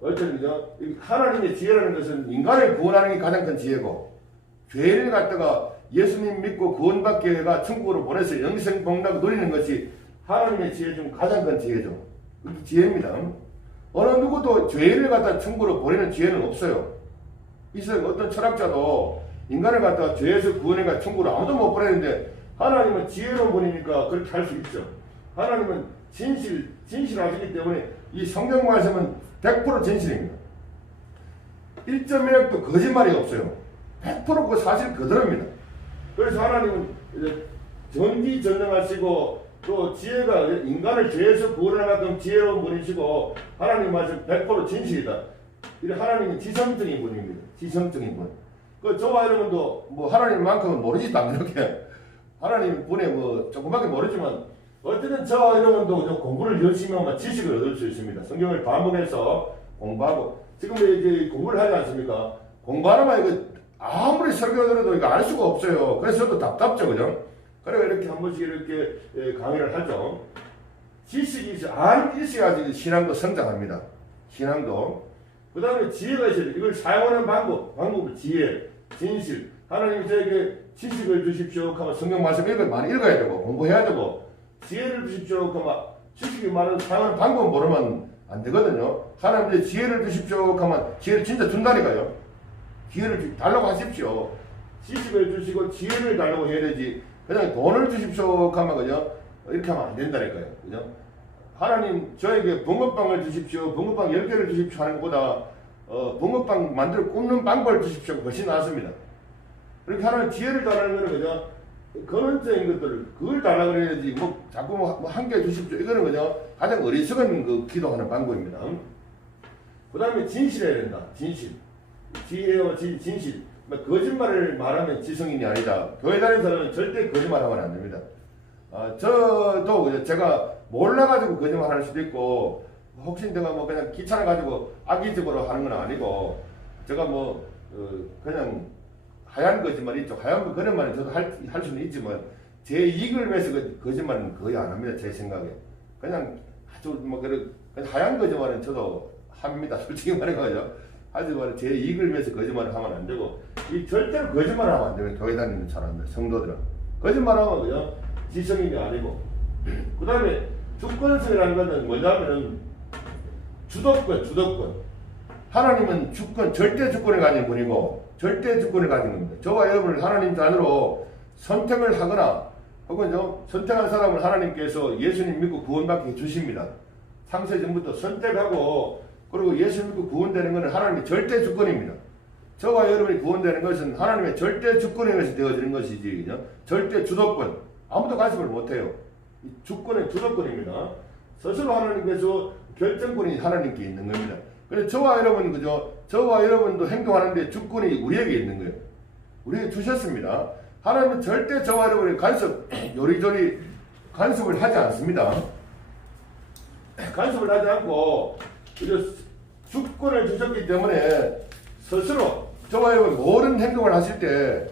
어떤 그죠? 하나님의 지혜라는 것은 인간을 구원하는 게 가장 큰 지혜고 죄를 갖다가 예수님 믿고 구원받게 해가 천국으로 보내서 영생 복락을 누리는 것이 하나님의 지혜 중 가장 큰 지혜죠. 그게 지혜입니다. 어느 누구도 죄를 갖다 천국으로 보내는 지혜는 없어요. 이슬 어떤 철학자도 인간을 갖다가 죄에서 구원해가 천국으로 아무도 못 보내는데 하나님은 지혜로운 분이니까 그렇게 할 수 있죠. 하나님은 진실하시기 때문에 이 성경 말씀은 100% 진실입니다. 1.1도 거짓말이 없어요. 100% 그 사실 그대로입니다. 그래서 하나님은 전지전능하시고 또 지혜가 인간을 죄에서 구원할 만큼 지혜로운 분이시고 하나님 말씀 100% 진실이다. 하나님은 지성적인 분입니다. 지성적인 분. 저와 여러분도 뭐 하나님만큼은 모르지도 않는 이렇게 하나님 분에 뭐 조금밖에 모르지만 어쨌든 저와 여러분도 공부를 열심히 하면 지식을 얻을 수 있습니다. 성경을 반복해서 공부하고 지금 이제 공부를 하지 않습니까? 공부하면 이거 아무리 설교 들어도 이거 알 수가 없어요. 그래서 저도 답답죠, 그죠? 그래서 이렇게 한 번씩 이렇게 강의를 하죠. 지식이 아는 게 있어야지 신앙도 성장합니다. 신앙도. 그 다음에 지혜가 있어야 돼요. 이걸 사용하는 방법은 지혜, 진실. 하나님이 저에게 지식을 주십시오 하면 성경 말씀 많이 읽어야 되고 공부해야 되고 지혜를 주십시오 하면 지식이 말하는 사용하는 방법 모르면 안 되거든요. 하나님이 지혜를 주십시오 하면 지혜를 진짜 준다니까요. 기회를 달라고 하십시오. 지식을 주시고 지혜를 달라고 해야 되지. 그냥 돈을 주십시오 하면 그죠? 이렇게 하면 안 된다니까요. 그죠? 하나님 저에게 붕어빵을 주십시오. 붕어빵 10개를 주십시오 하는 것보다 붕어빵 만들어 굽는 방법을 주십시오. 훨씬 낫습니다. 그렇게 하나님 지혜를 달라는 거는 그죠? 근원적인 것들을 그걸 달라고 해야지 뭐 자꾸 뭐 한 개 주십시오. 이거는 그죠? 가장 어리석은 그 기도하는 방법입니다. 그 다음에 진실해야 된다. 진실. 지혜와 진실. 거짓말을 말하면 지성인이 아니다. 교회 다니는 사람은 절대 거짓말하면 안 됩니다. 저도 제가 몰라가지고 거짓말할 수도 있고, 혹시 내가 뭐 그냥 귀찮아가지고 악의적으로 하는 건 아니고, 제가 뭐 그냥 하얀 거짓말 있죠. 하얀 그런 말은 저도 할 수는 있지만 제 이익을 위해서 거짓말은 거의 안 합니다. 제 생각에. 그냥 아주 뭐 그냥 하얀 거짓말은 저도 합니다. 솔직히 말해가지고. 하지만 제 이익을 위해서 거짓말을 하면 안 되고, 이 절대로 거짓말을 하면 안 돼요. 교회 다니는 사람들, 성도들은. 거짓말하면 그냥 지성인이 아니고. 그 다음에 주권성이라는 것은 뭐냐면은 주도권. 하나님은 주권, 절대 주권을 가진 분이고, 절대 주권을 가진 겁니다. 저와 여러분을 하나님 자녀로 선택을 하거나, 혹은 선택한 사람을 하나님께서 예수님 믿고 구원받게 주십니다. 창세전부터 선택하고, 그리고 예수 믿고 구원되는 것은 하나님의 절대 주권입니다. 저와 여러분이 구원되는 것은 하나님의 절대 주권에 의해서 되어지는 것이지, 그죠? 절대 주도권. 아무도 간섭을 못해요. 주권은 주도권입니다. 스스로 하나님께서 결정권이 하나님께 있는 겁니다. 그래서 저와 여러분, 그죠? 저와 여러분도 행동하는데 주권이 우리에게 있는 거예요. 우리에게 주셨습니다. 하나님은 절대 저와 여러분의 요리조리 간섭을 하지 않습니다. 간섭을 하지 않고, 주권을 주셨기 때문에 스스로 저와 여러분 모든 행동을 하실 때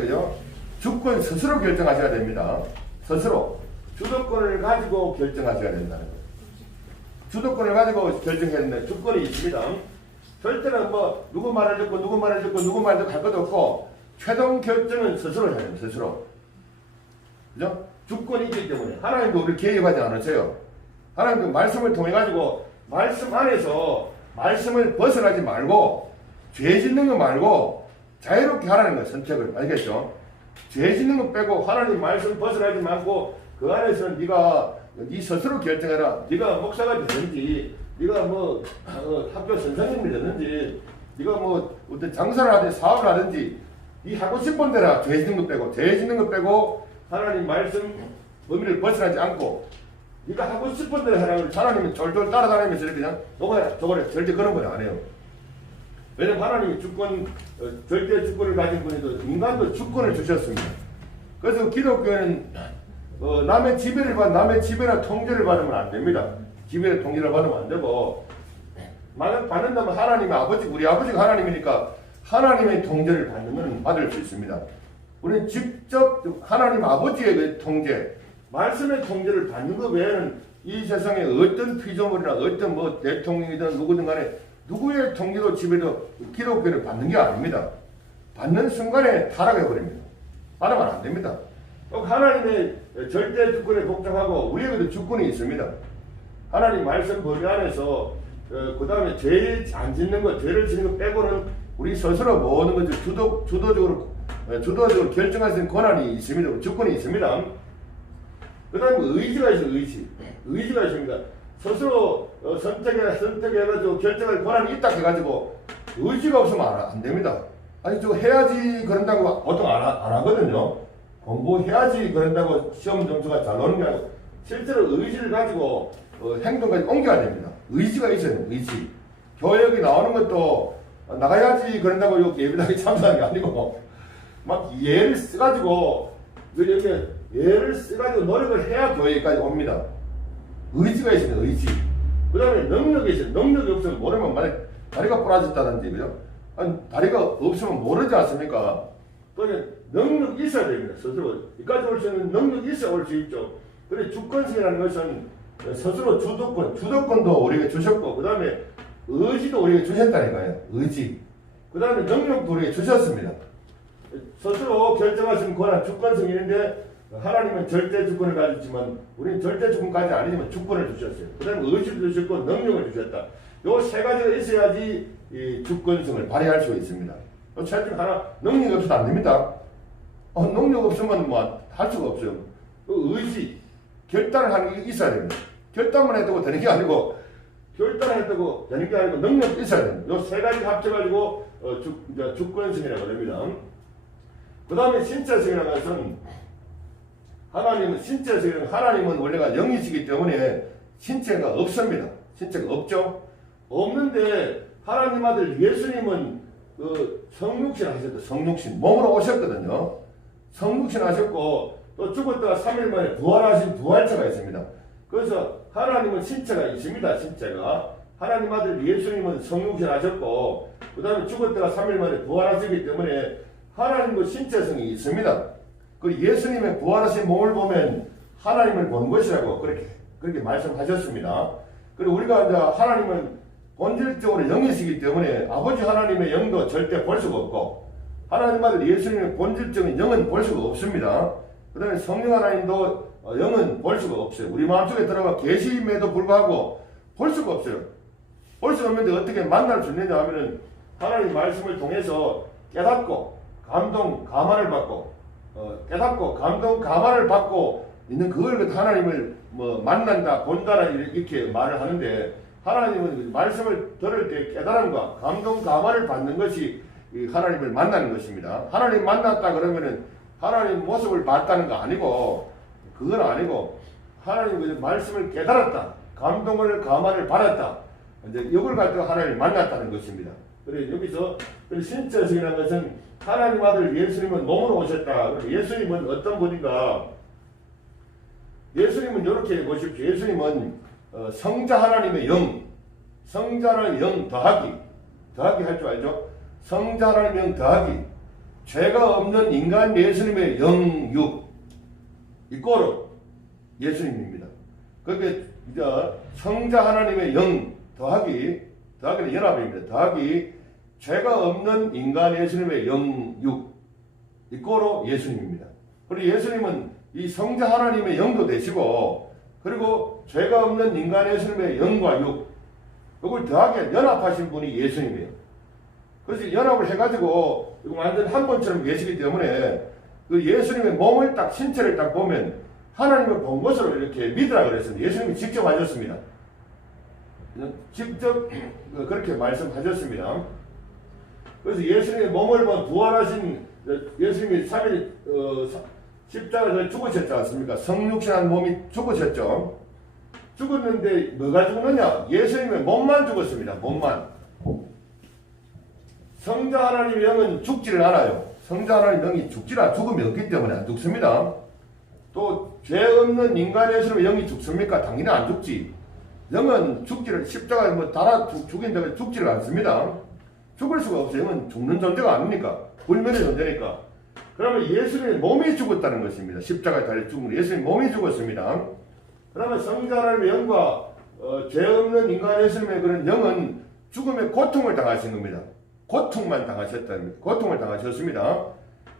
그죠? 주권 스스로 결정하셔야 됩니다. 스스로 주도권을 가지고 결정하셔야 된다는 거예요. 주도권을 가지고 결정해야 된다. 주권이 있습니다. 절대로 뭐 누구 말을 듣고 누구 말을 듣고 누구 말도 갈 것도 없고, 최종 결정은 스스로 해야 돼요. 스스로. 그죠? 주권이 있기 때문에 하나님도 우리를 개입하지 않으세요. 하나님도 말씀을 통해 가지고 말씀 안에서 말씀을 벗어나지 말고, 죄 짓는 거 말고 자유롭게 하라는 거예요. 선택을. 알겠죠? 죄 짓는 거 빼고 하나님 말씀 벗어나지 말고, 그 안에서는 네 스스로 결정해라. 네가 목사가 되든지, 네가 뭐 학교 선생님이 되든지, 네가 뭐 어떤 장사를 하든지 사업을 하든지, 네 하고 싶은 대로 죄 짓는 거 빼고, 죄 짓는 거 빼고 하나님 말씀 범위를 벗어나지 않고 네가 하고 싶은 대로 하라고 하나님은 졸졸 따라다니면서 이렇게 그냥 너가 저거래 절대 그런 건 안 해요. 왜냐면 하나님이 절대 주권을 가진 분이도 인간도 주권을 주셨습니다. 그래서 기독교는 남의 지배나 통제를 받으면 안 됩니다. 지배나 통제를 받으면 안 되고, 만약 받는다면 우리 아버지가 하나님이니까 하나님의 통제를 받을 수 있습니다. 우리는 직접 하나님 아버지의 그 통제, 말씀의 통제를 받는 것 외에는 이 세상에 어떤 피조물이나 어떤 뭐 대통령이든 누구든 간에 누구의 통제도 지배도 기독교를 받는 게 아닙니다. 받는 순간에 타락해버립니다. 받으면 안 됩니다. 꼭 하나님의 절대 주권에 복종하고 우리에게도 주권이 있습니다. 하나님 말씀 범위 안에서 그 다음에 죄 안 짓는 것, 죄를 짓는 것 빼고는 우리 스스로 모든 것을 주도적으로 결정할 수 있는 권한이 있습니다. 주권이 있습니다. 그 다음에 의지가 있어요. 의지가 있습니다. 스스로 선택해가지고 결정할 권한이 있다 해가지고 의지가 없으면 안 됩니다. 아니 저거 해야지 그런다고 보통 안 하거든요. 공부해야지 그런다고 시험 점수가 잘 나오는 게 아니고 실제로 의지를 가지고 행동까지 옮겨야 됩니다. 의지가 있어야 돼요. 의지. 교역이 나오는 것도 나가야지 그런다고 예배당에 참석하는 게 아니고 막 예를 써가지고 이렇게 예를 써가지고 노력을 해야 교회까지 옵니다. 의지가 있어요. 의지. 그 다음에 능력이 있어요. 능력이 없으면 모르면 만약 다리가 부러졌다든지 그죠? 아니 다리가 없으면 모르지 않습니까? 그러니까 능력이 있어야 됩니다. 스스로 이까지 올 수 있는 능력이 있어야 올 수 있죠. 그래 주권성이라는 것은 스스로 주도권도 우리에게 주셨고, 그 다음에 의지도 우리에게 주셨다니까요. 의지. 그 다음에 능력도 우리에게 주셨습니다. 스스로 결정하시는 권한, 주권성이 있는데 하나님은 절대 주권을 가졌지만 우리는 절대 주권까지 아니지만 주권을 주셨어요. 그 다음에 의지도 주셨고 능력을 주셨다. 요 세 가지가 있어야지 이 주권성을 발휘할 수 있습니다. 셋 중 하나, 능력이 없어도 안 됩니다. 능력 없으면 뭐 할 수가 없어요. 의지, 결단을 하는 게 있어야 됩니다. 결단만 했다고 되는 게 아니고, 결단을 했다고 되는 게 아니고 능력이 있어야 됩니다. 요 세 가지 합쳐가지고 주권성이라고 합니다. 그 다음에 신체성이라는 것은 하나님은 원래가 영이시기 때문에 신체가 없습니다. 신체가 없죠. 없는데 하나님 아들 예수님은 그 성육신 하셨다. 성육신 몸으로 오셨거든요. 성육신 하셨고 또 죽었다가 3일 만에 부활하신 부활체가 있습니다. 그래서 하나님은 신체가 있습니다. 신체가 하나님 아들 예수님은 성육신 하셨고 그 다음에 죽었다가 3일 만에 부활하셨기 때문에 하나님도 신체성이 있습니다. 그 예수님의 부활하신 몸을 보면 하나님을 본 것이라고 그렇게 말씀하셨습니다. 그리고 우리가 이제 하나님은 본질적으로 영이시기 때문에 아버지 하나님의 영도 절대 볼 수가 없고 하나님 아들 예수님의 본질적인 영은 볼 수가 없습니다. 그 다음에 성령 하나님도 영은 볼 수가 없어요. 우리 마음속에 들어가 계심에도 불구하고 볼 수가 없어요. 볼 수가 없는데 어떻게 만날 수 있느냐 하면은 하나님 말씀을 통해서 깨닫고 감동 감화를 받고 깨닫고 감동 감화를 받고 있는 그걸 하나님을 만난다 본다라 이렇게 말을 하는데 하나님은 말씀을 들을 때 깨달음과 감동 감화를 받는 것이 하나님을 만나는 것입니다. 하나님 만났다 그러면은 하나님 모습을 봤다는 거 아니고 그건 아니고 하나님 말씀을 깨달았다 감동을 감화를 받았다 이제 이걸 가지고 하나님을 만났다는 것입니다. 그래서 여기서 신체성이라는 것은 하나님 아들 예수님은 몸으로 오셨다. 예수님은 어떤 분인가? 예수님은 이렇게 보십시오. 예수님은 성자 하나님의 영, 성자 하나님의 영 더하기 할 줄 알죠? 성자 하나님의 영 더하기 죄가 없는 인간 예수님의 영육 이꼬로 예수님입니다. 그렇게 이제 성자 하나님의 영 더하기는 연합입니다. 더하기 죄가 없는 인간 예수님의 영육 이꼬로 예수님입니다. 그리고 예수님은 이 성자 하나님의 영도 되시고 그리고 죄가 없는 인간 예수님의 영과 육 이걸 더하게 연합하신 분이 예수님이에요. 그래서 연합을 해가지고 완전 한 번처럼 계시기 때문에 그 예수님의 몸을 딱 신체를 딱 보면 하나님을 본 것으로 이렇게 믿으라 그랬습니다. 예수님이 직접 하셨습니다. 직접 그렇게 말씀하셨습니다. 그래서 예수님의 몸을 본 부활하신 예수님이 3일 십자가에서 죽으셨지 않습니까? 성육신한 몸이 죽으셨죠. 죽었는데 뭐가 죽느냐? 예수님의 몸만 죽었습니다. 몸만. 성자 하나님의 영은 죽지를 않아요. 성자 하나님의 영이 죽음이 없기 때문에 안 죽습니다. 또 죄 없는 인간 예수님의 영이 죽습니까? 당연히 안 죽지. 영은 십자가에 달아 죽인다고 죽지를 않습니다. 죽을 수가 없어요. 영은 죽는 존재가 아닙니까? 불멸의 존재니까. 그러면 예수님의 몸이 죽었다는 것입니다. 십자가에 달려 죽은 예수님의 몸이 죽었습니다. 그러면 성자 하나님의 영과 죄 없는 인간 예수님의 그런 영은 죽음의 고통을 당하신 겁니다. 고통만 당하셨습니다.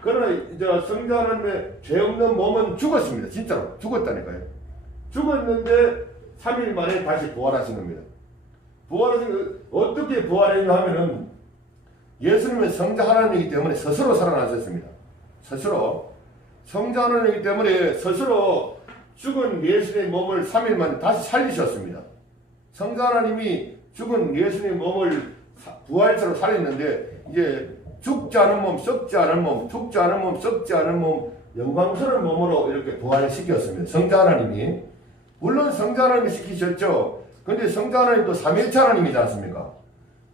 그러나 이제 성자 하나님의 죄 없는 몸은 죽었습니다. 진짜로 죽었다니까요. 죽었는데 3일 만에 다시 부활하신 겁니다. 어떻게 부활했냐 하면은 예수님은 성자 하나님이기 때문에 스스로 살아나셨습니다. 스스로 성자 하나님이기 때문에 스스로 죽은 예수님의 몸을 3일 만에 다시 살리셨습니다. 성자 하나님이 죽은 예수님의 몸을 부활체로 살렸는데 이제 죽지 않은 몸, 썩지 않은 몸, 죽지 않은 몸, 썩지 않은 몸, 영광스러운 몸으로 이렇게 부활시켰습니다. 성자 하나님이. 물론 성자 하나님이 시키셨죠. 근데 성자 하나님도 삼일체 하나님이지 않습니까?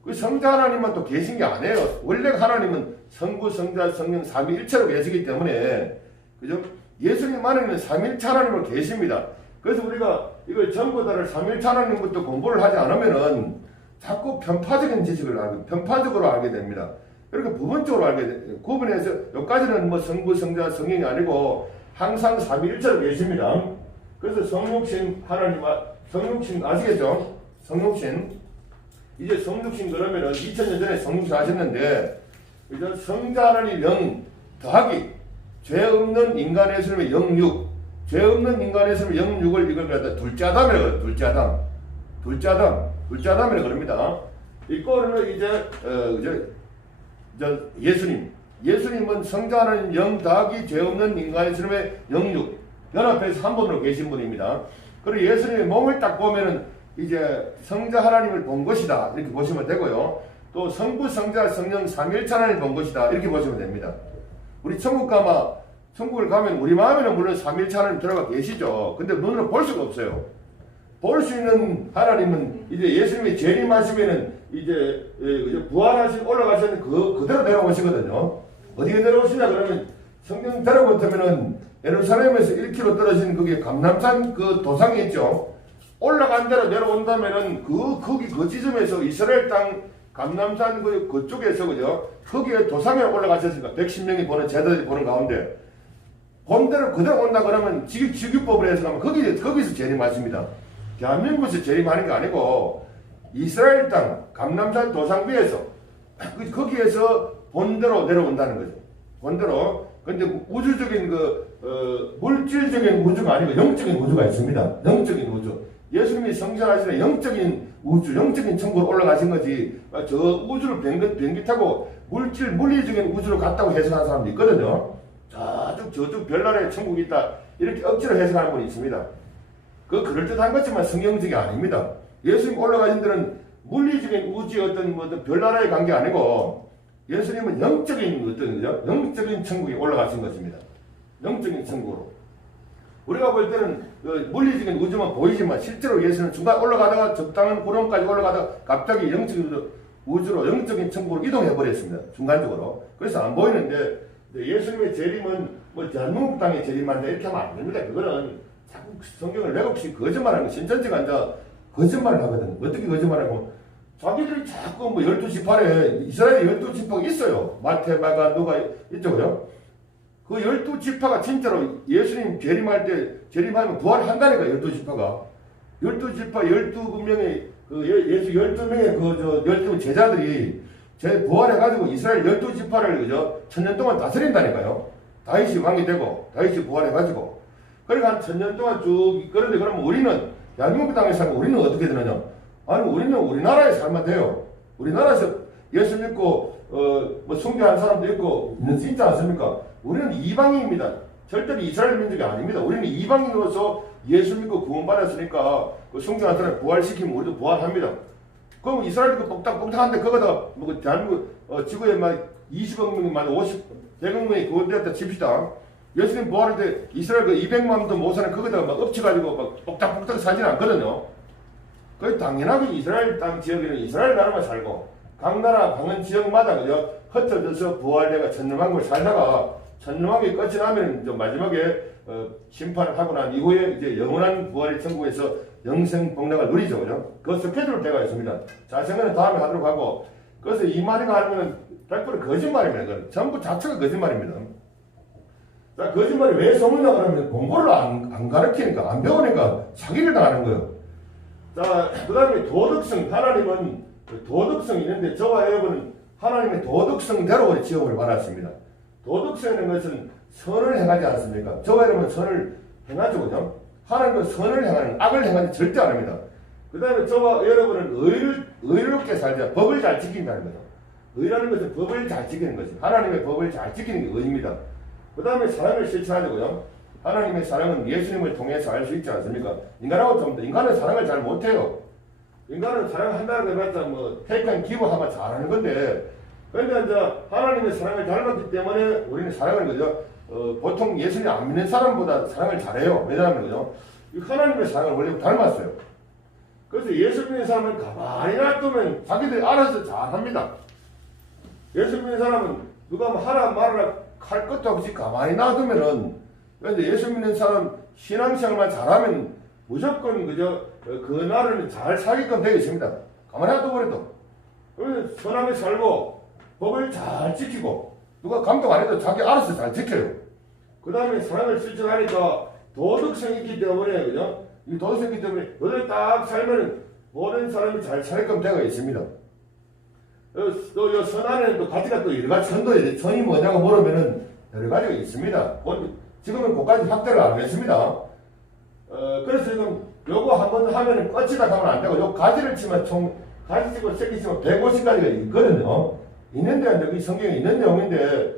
그 성자 하나님만 또 계신 게 아니에요. 원래 하나님은 성부, 성자, 성령 삼위일체로 계시기 때문에 그죠? 예수님 안에는 삼일체 하나님으로 계십니다. 그래서 우리가 이걸 전부 다를 삼일체 하나님부터 공부를 하지 않으면은 자꾸 편파적으로 알게 됩니다. 그러니까 부분적으로 구분해서 여기까지는 성부, 성자, 성령이 아니고 항상 삼위일체로 계십니다. 그래서 성육신 하나님, 성육신 아시겠죠? 성육신. 이제 성육신 그러면은 2000년 전에 성육신 하셨는데 이제 성자 하나님 영 더하기 죄 없는 인간 예수님의 영육, 죄 없는 인간 예수님의 영육을 이걸 갖다 둘째 아담이라고 그래요. 둘째 아담이라고 그럽니다. 이거는 이제 예수님은 성자 하나님 영 더하기 죄 없는 인간 예수님의 영육 연합해서 한 분으로 계신 분입니다. 그리고 예수님의 몸을 딱 보면은 이제 성자 하나님을 본 것이다 이렇게 보시면 되고요. 또 성부, 성자, 성령 삼일체 하나님을 본 것이다 이렇게 보시면 됩니다. 우리 천국을 가면 우리 마음에는 물론 삼일체 하나님 들어가 계시죠. 근데 눈으로 볼 수가 없어요. 볼 수 있는 하나님은 이제 예수님이 재림하시면은 이제 부활하신 올라가시는 그대로 내려오시거든요. 어디에 내려오시냐 그러면 성경 들어보면은 예루살렘에서 1km 떨어진 그게 감람산 그 도상이 있죠. 올라간 대로 내려온다면은 거기 그 지점에서 이스라엘 땅 감람산 그쪽에서 그죠? 거기에 도상에 올라가셨으니까 110명이 보는 제자들이 보는 가운데 본대로 그대로 온다 그러면 지규법을 해서 가면 거기서 재림하십니다. 대한민국에서 재림하는 게 아니고 이스라엘 땅 감람산 도상 위에서 거기에서 본대로 내려온다는 거죠. 본대로. 근데 우주적인 물질적인 우주가 아니고 영적인 우주가 있습니다. 영적인 우주. 예수님이 성장하시는 영적인 우주, 영적인 천국으로 올라가신 거지. 저 우주를 비행기 타고 물리적인 우주로 갔다고 해석하는 사람도 있거든요. 저쪽 별나라에 천국이 있다. 이렇게 억지로 해석하는 분이 있습니다. 그럴듯한 거지만 성경적이 아닙니다. 예수님 올라가신 데는 물리적인 우주의 어떤 별나라에 간 게 아니고 예수님은 영적인 영적인 천국에 올라가신 것입니다. 영적인 천국으로. 우리가 볼 때는 물리적인 우주만 보이지만 실제로 예수는 중간 올라가다가 적당한 구름까지 올라가다가 갑자기 영적인 우주로 영적인 천국으로 이동해 버렸습니다. 중간적으로. 그래서 안 보이는데 예수님의 재림은 대한민국 땅에 재림한다 이렇게 하면 안 됩니다. 그거는 자꾸 성경을 왜곡시 거짓말하는 거 신천지가 이제 거짓말을 하거든요. 어떻게 거짓말하고 자기들이 자꾸 12지파에 이스라엘 12지파가 있어요. 마태, 마가, 누가 있죠. 그 12지파가 진짜로 예수님 재림하면 부활한다니까 12지파가. 12지파 12명의 예수 12명의 12 제자들이 부활해가지고 이스라엘 12지파를 그죠? 1000년 동안 다스린다니까요. 다윗이 왕이 되고 다윗이 부활해가지고. 그러니까 한 1000년 동안 쭉 그런데 그러면 우리는 대한민국 땅에 살면 우리는 어떻게 되느냐? 아니 우리는 우리나라에 살면 돼요. 우리나라에서 예수 믿고 숭배하는 사람도 있고 있지 않습니까? 우리는 이방인입니다. 절대로 이스라엘 민족이 아닙니다. 우리는 이방인으로서 예수 믿고 구원받았으니까 숭배하는 사람 부활시키면 우리도 부활합니다. 그럼 이스라엘 뽁닥뽁닥한데 거기다 대한민국 지구에 막 20억 명이 만 100억 명이 구원되었다 칩시다. 예수님 부활할 때 이스라엘 200만도 못 사는 거기다가 막 엎쳐가지고 막 뽁닥뽁닥 사진 않거든요. 거의 당연하게 이스라엘 땅 지역에는 이스라엘 나라만 살고 각 나라 방은 지역마다 그죠 흩어져서 부활대가 천년왕국을 살다가 천년왕국이 끝이 나면 이제 마지막에 심판을 하고 난 이후에 이제 영원한 부활의 천국에서 영생 복락을 누리죠. 그죠? 그 스케줄 때가 있습니다. 자세는 다음에 하도록 하고 그래서 이 말이가 하면 100% 거짓말입니다. 그건 전부 자체가 거짓말입니다. 자, 거짓말이 왜 소문나 그러면 공부를 안 가르치니까 안 배우니까 사기를 당하는 거예요. 자, 그 다음에 도덕성. 하나님은 도덕성이 있는데 저와 여러분은 하나님의 도덕성대로 지음을 받았습니다. 도덕성이라는 것은 선을 행하지 않습니까? 저와 여러분은 선을 행하죠. 그죠? 하나님은 선을 행하는 악을 행하지 절대 안 합니다. 그 다음에 저와 여러분은 의롭게 살자. 법을 잘 지킨다는 거죠. 의라는 것은 법을 잘 지키는 것이 하나님의 법을 잘 지키는 게 의입니다. 그 다음에 사랑을 실천하자고요. 하나님의 사랑은 예수님을 통해서 알 수 있지 않습니까? 인간하고 좀 인간은 사랑을 잘 못해요. 인간은 사랑한다고 해봤자 테이크앤 기브하면 잘하는 건데 그러니까 이제 하나님의 사랑을 닮았기 때문에 우리는 사랑을 그죠? 보통 예수님 안 믿는 사람보다 사랑을 잘해요. 왜냐하면 그죠? 하나님의 사랑을 원래 닮았어요. 그래서 예수 믿는 사람은 가만히 놔두면 자기들이 알아서 잘합니다. 예수 믿는 사람은 누가 하라 말하라 할 것도 없이 가만히 놔두면은 그런데 예수 믿는 사람 신앙생활만 잘하면 무조건 그저 그 나라는 잘 살게끔 되어 있습니다. 가만히 놔둬버려도 선하게 살고 법을 잘 지키고 누가 감독 안 해도 자기 알아서 잘 지켜요. 그 다음에 사랑을 실천하니까 도덕성이 있기 때문에 그죠? 이 도덕성이 있기 때문에 너를 딱 살면 모든 사람이 잘 살게끔 되어 있습니다. 또 선 안에는 또 가지가 또 여러 가지 선이 뭐냐고 물으면은 여러 가지가 있습니다. 지금은 그까지 확대를 안 했습니다. 그래서 지금 요거 한번 하면은 끝이다 하면 안 되고 요 가지를 치면 가지 치고 새끼 치면 150가지가 있거든요. 있는데 여기 성경에 있는 내용인데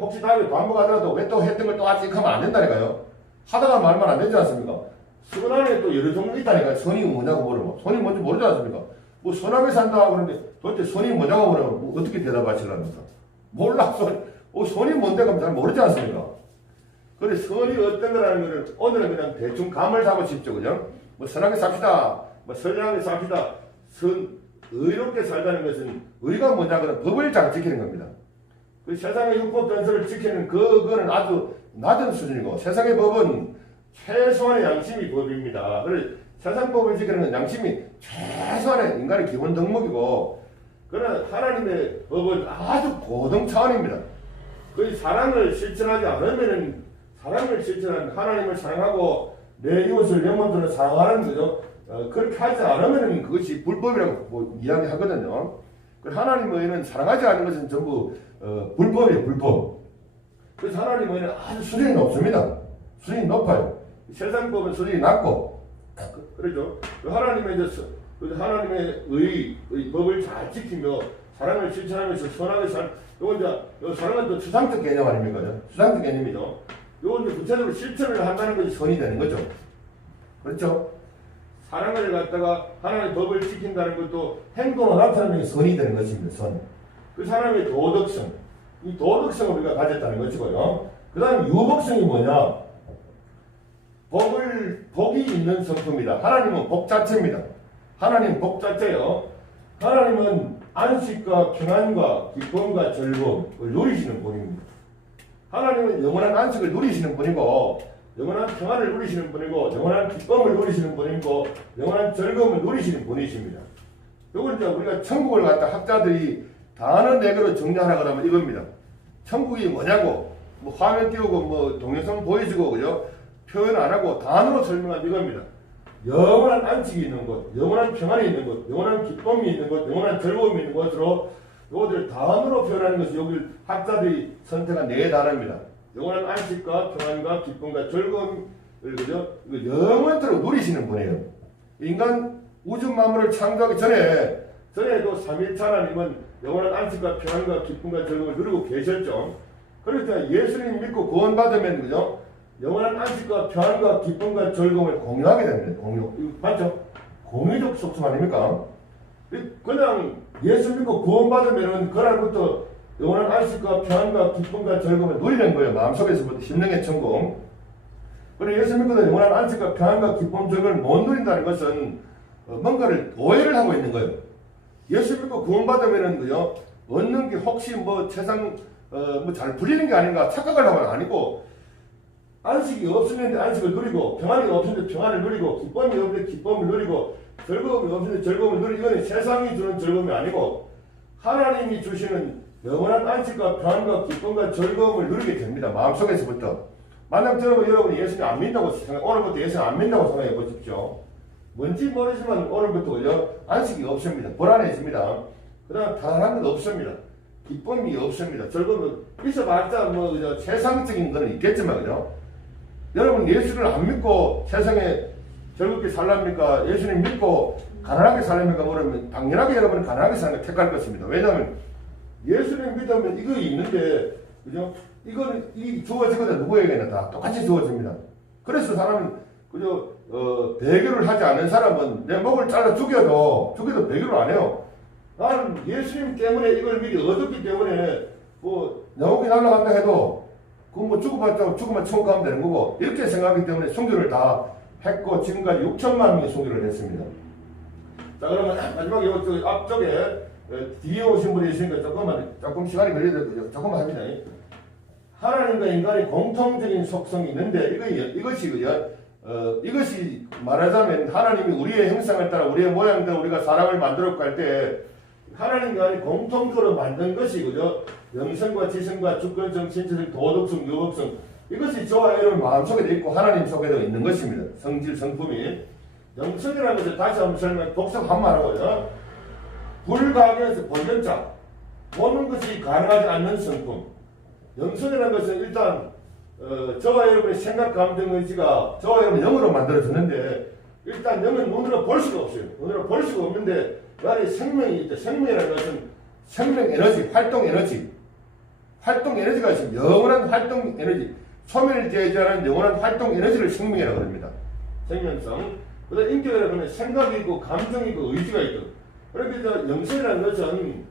혹시 다음에 반복하더라도 왜 또 했던 걸 또 아직 하면 안 된다니까요. 하다가 말만 안 되지 않습니까? 수건 안에 또 여러 종류 있다니까. 선이 뭐냐고 물으면 선이 뭔지 모르지 않습니까? 선하게 산다 그러는데 도대체 선이 뭐냐고 물으면 어떻게 대답하시랍니까? 몰라. 선이 뭔데 그럼 잘 모르지 않습니까? 그래 선이 어떤 거라는 거를 오늘은 그냥 대충 감을 잡으십시오. 그죠? 뭐 선하게 삽시다, 뭐 선량하게 삽시다, 의롭게 살다는 것은 우리가 뭐냐고는 법을 잘 지키는 겁니다. 그 세상의 율법 전설을 지키는 그거는 아주 낮은 수준이고 세상의 법은 최소한의 양심이 법입니다. 그래서 세상 법을 지키는 건 양심이 최소한의 인간의 기본 덕목이고 그러나 하나님의 법은 아주 고등 차원입니다. 그 사랑을 실천하지 않으면은 사랑을 실천하는 하나님을 사랑하고 내 이웃을 영혼들을 사랑하는 거죠. 그렇게 하지 않으면은 그것이 불법이라고 뭐 이야기하거든요. 하나님의 의는 사랑하지 않는 것은 전부 불법이에요, 불법. 그래서 하나님의 의는 아주 수준이 높습니다. 수준이 높아요. 세상 법은 수준이 낮고, 그러죠. 하나님의 법을 잘 지키며 사랑을 실천하면서 선하게 요건 이제 사랑은 또 추상적 개념 아닙니까? 추상적 개념이죠. 요건 이제 구체적으로 실천을 한다는 것이 선이 되는 거죠. 그렇죠? 사랑을 갖다가 하나님의 법을 지킨다는 것도 행동을 나타내는 게 선이 되는 것입니다. 선. 그 사람의 도덕성, 이 도덕성을 우리가 가졌다는 것이고요. 그 다음 유복성이 뭐냐? 복이 있는 성품이다. 하나님은 복 자체입니다. 하나님은 복 자체요. 하나님은 안식과 평안과 기쁨과 즐거움을 누리시는 분입니다. 하나님은 영원한 안식을 누리시는 분이고 영원한 평안을 누리시는 분이고 영원한 기쁨을 누리시는 분이고 영원한 즐거움을 누리시는 분이십니다. 이걸 이제 우리가 천국을 갖다 학자들이 단어 4개로 정리하라 그러면 이겁니다. 천국이 뭐냐고 뭐 화면 띄우고 뭐 동영상 보여주고 그죠? 표현 안 하고 단어로 설명한 이겁니다. 영원한 안식이 있는 곳, 영원한 평안이 있는 곳, 영원한 기쁨이 있는 곳, 영원한 즐거움이 있는 곳으로 이것들을 단어로 표현하는 것이 여기 학자들이 선택한 4단어입니다. 영원한 안식과 평안과 기쁨과 즐거움을 그죠? 영원토록 누리시는 분이에요. 인간 우주 만물을 창조하기 전에도 삼위일체 하나님은 영원한 안식과 평안과 기쁨과 즐거움을 누리고 계셨죠. 그러니까 예수님 믿고 구원받으면 그죠? 영원한 안식과 평안과 기쁨과 즐거움을 공유하게 됩니다. 공유. 이거 맞죠? 공유적 속성 아닙니까? 그냥 예수 믿고 구원받으면은 그날부터 영원한 안식과 평안과 기쁨과 즐거움을 누리는 거예요. 마음속에서부터 심령의 천국. 그리고 예수 믿고도 영원한 안식과 평안과 기쁨 즐거움을 못 누린다는 것은 뭔가를 오해를 하고 있는 거예요. 예수 믿고 구원받으면은 그요 얻는 게 혹시 뭐 세상 뭐 잘 풀리는 게 아닌가 착각을 하면 아니고 안식이 없으면 안식을 누리고 평안이 없으면 평안을 누리고 기쁨이 없으면 기쁨을 누리고 즐거움이 없으면 즐거움을 누리고 이거는 세상이 주는 즐거움이 아니고 하나님이 주시는 영원한 안식과 평안과 기쁨과 즐거움을 누리게 됩니다. 마음속에서부터. 만약 여러분이 예수님 안 믿는다고 오늘부터 예수님 안 믿는다고 생각해 보십시오. 뭔지 모르지만 오늘부터 안식이 없습니다. 불안해집니다. 그 다음 편안한 건 없습니다. 기쁨이 없습니다. 즐거움이 있어봤자 세상적인 거는 있겠지만 그죠? 여러분 예수를 안 믿고 세상에 즐겁게 살랍니까? 예수님 믿고 가난하게 살랍니까? 그러면 당연하게 여러분은 가난하게 사는 걸 택할 것입니다. 왜냐하면 예수님 믿으면 이거 있는데 그죠? 이거는 이 주어지거든 누구에게나 다 똑같이 주어집니다. 그래서 사람은 그죠? 배교를 하지 않는 사람은 내 목을 잘라 죽여도 배교를 안 해요. 나는 예수님 때문에 이걸 미리 얻었기 때문에 내 목이 날아간다 해도 그거 죽어봤자 죽으면 천국 가면 되는 거고 이렇게 생각하기 때문에 순교를 다 했고 지금까지 6천만 명이 순교를 했습니다. 자 그러면 마지막에 이쪽 앞쪽에 뒤에 오신 분이 있으니까 조금 시간이 걸려도 조금만 합니다. 하나님과 인간의 공통적인 속성이 있는데 이것이 말하자면 하나님이 우리의 형상을 따라 우리의 모양대로 우리가 사람을 만들었고 할 때 하나님과 인간이 공통적으로 만든 것이 그죠? 영성과 지성과 주권성, 신체성, 도덕성, 유복성 이것이 저와 여러분 마음속에도 있고 하나님 속에도 있는 것입니다. 성질, 성품이 영성이라는 것을 다시 한번 설명 독성 한번 하고요. 불가경에서 본전자 보는 것이 가능하지 않는 성품. 영성이라는 것은 일단 저와 여러분의 생각, 감정, 의지가 저와 여러분 영으로 만들어졌는데 일단 영은 눈으로 볼 수가 없어요. 눈으로 볼 수가 없는데 그 안에 생명이 있죠. 생명이라는 것은 생명 에너지, 활동 에너지. 활동 에너지가 있습니다. 영원한 활동 에너지. 소멸을 제재하는 영원한 활동 에너지를 생명이라고 합니다. 생명성. 그 다음 인격이라는 것은 생각이 있고 감정이 있고 의지가 있고 그러니까 영성이라는 것은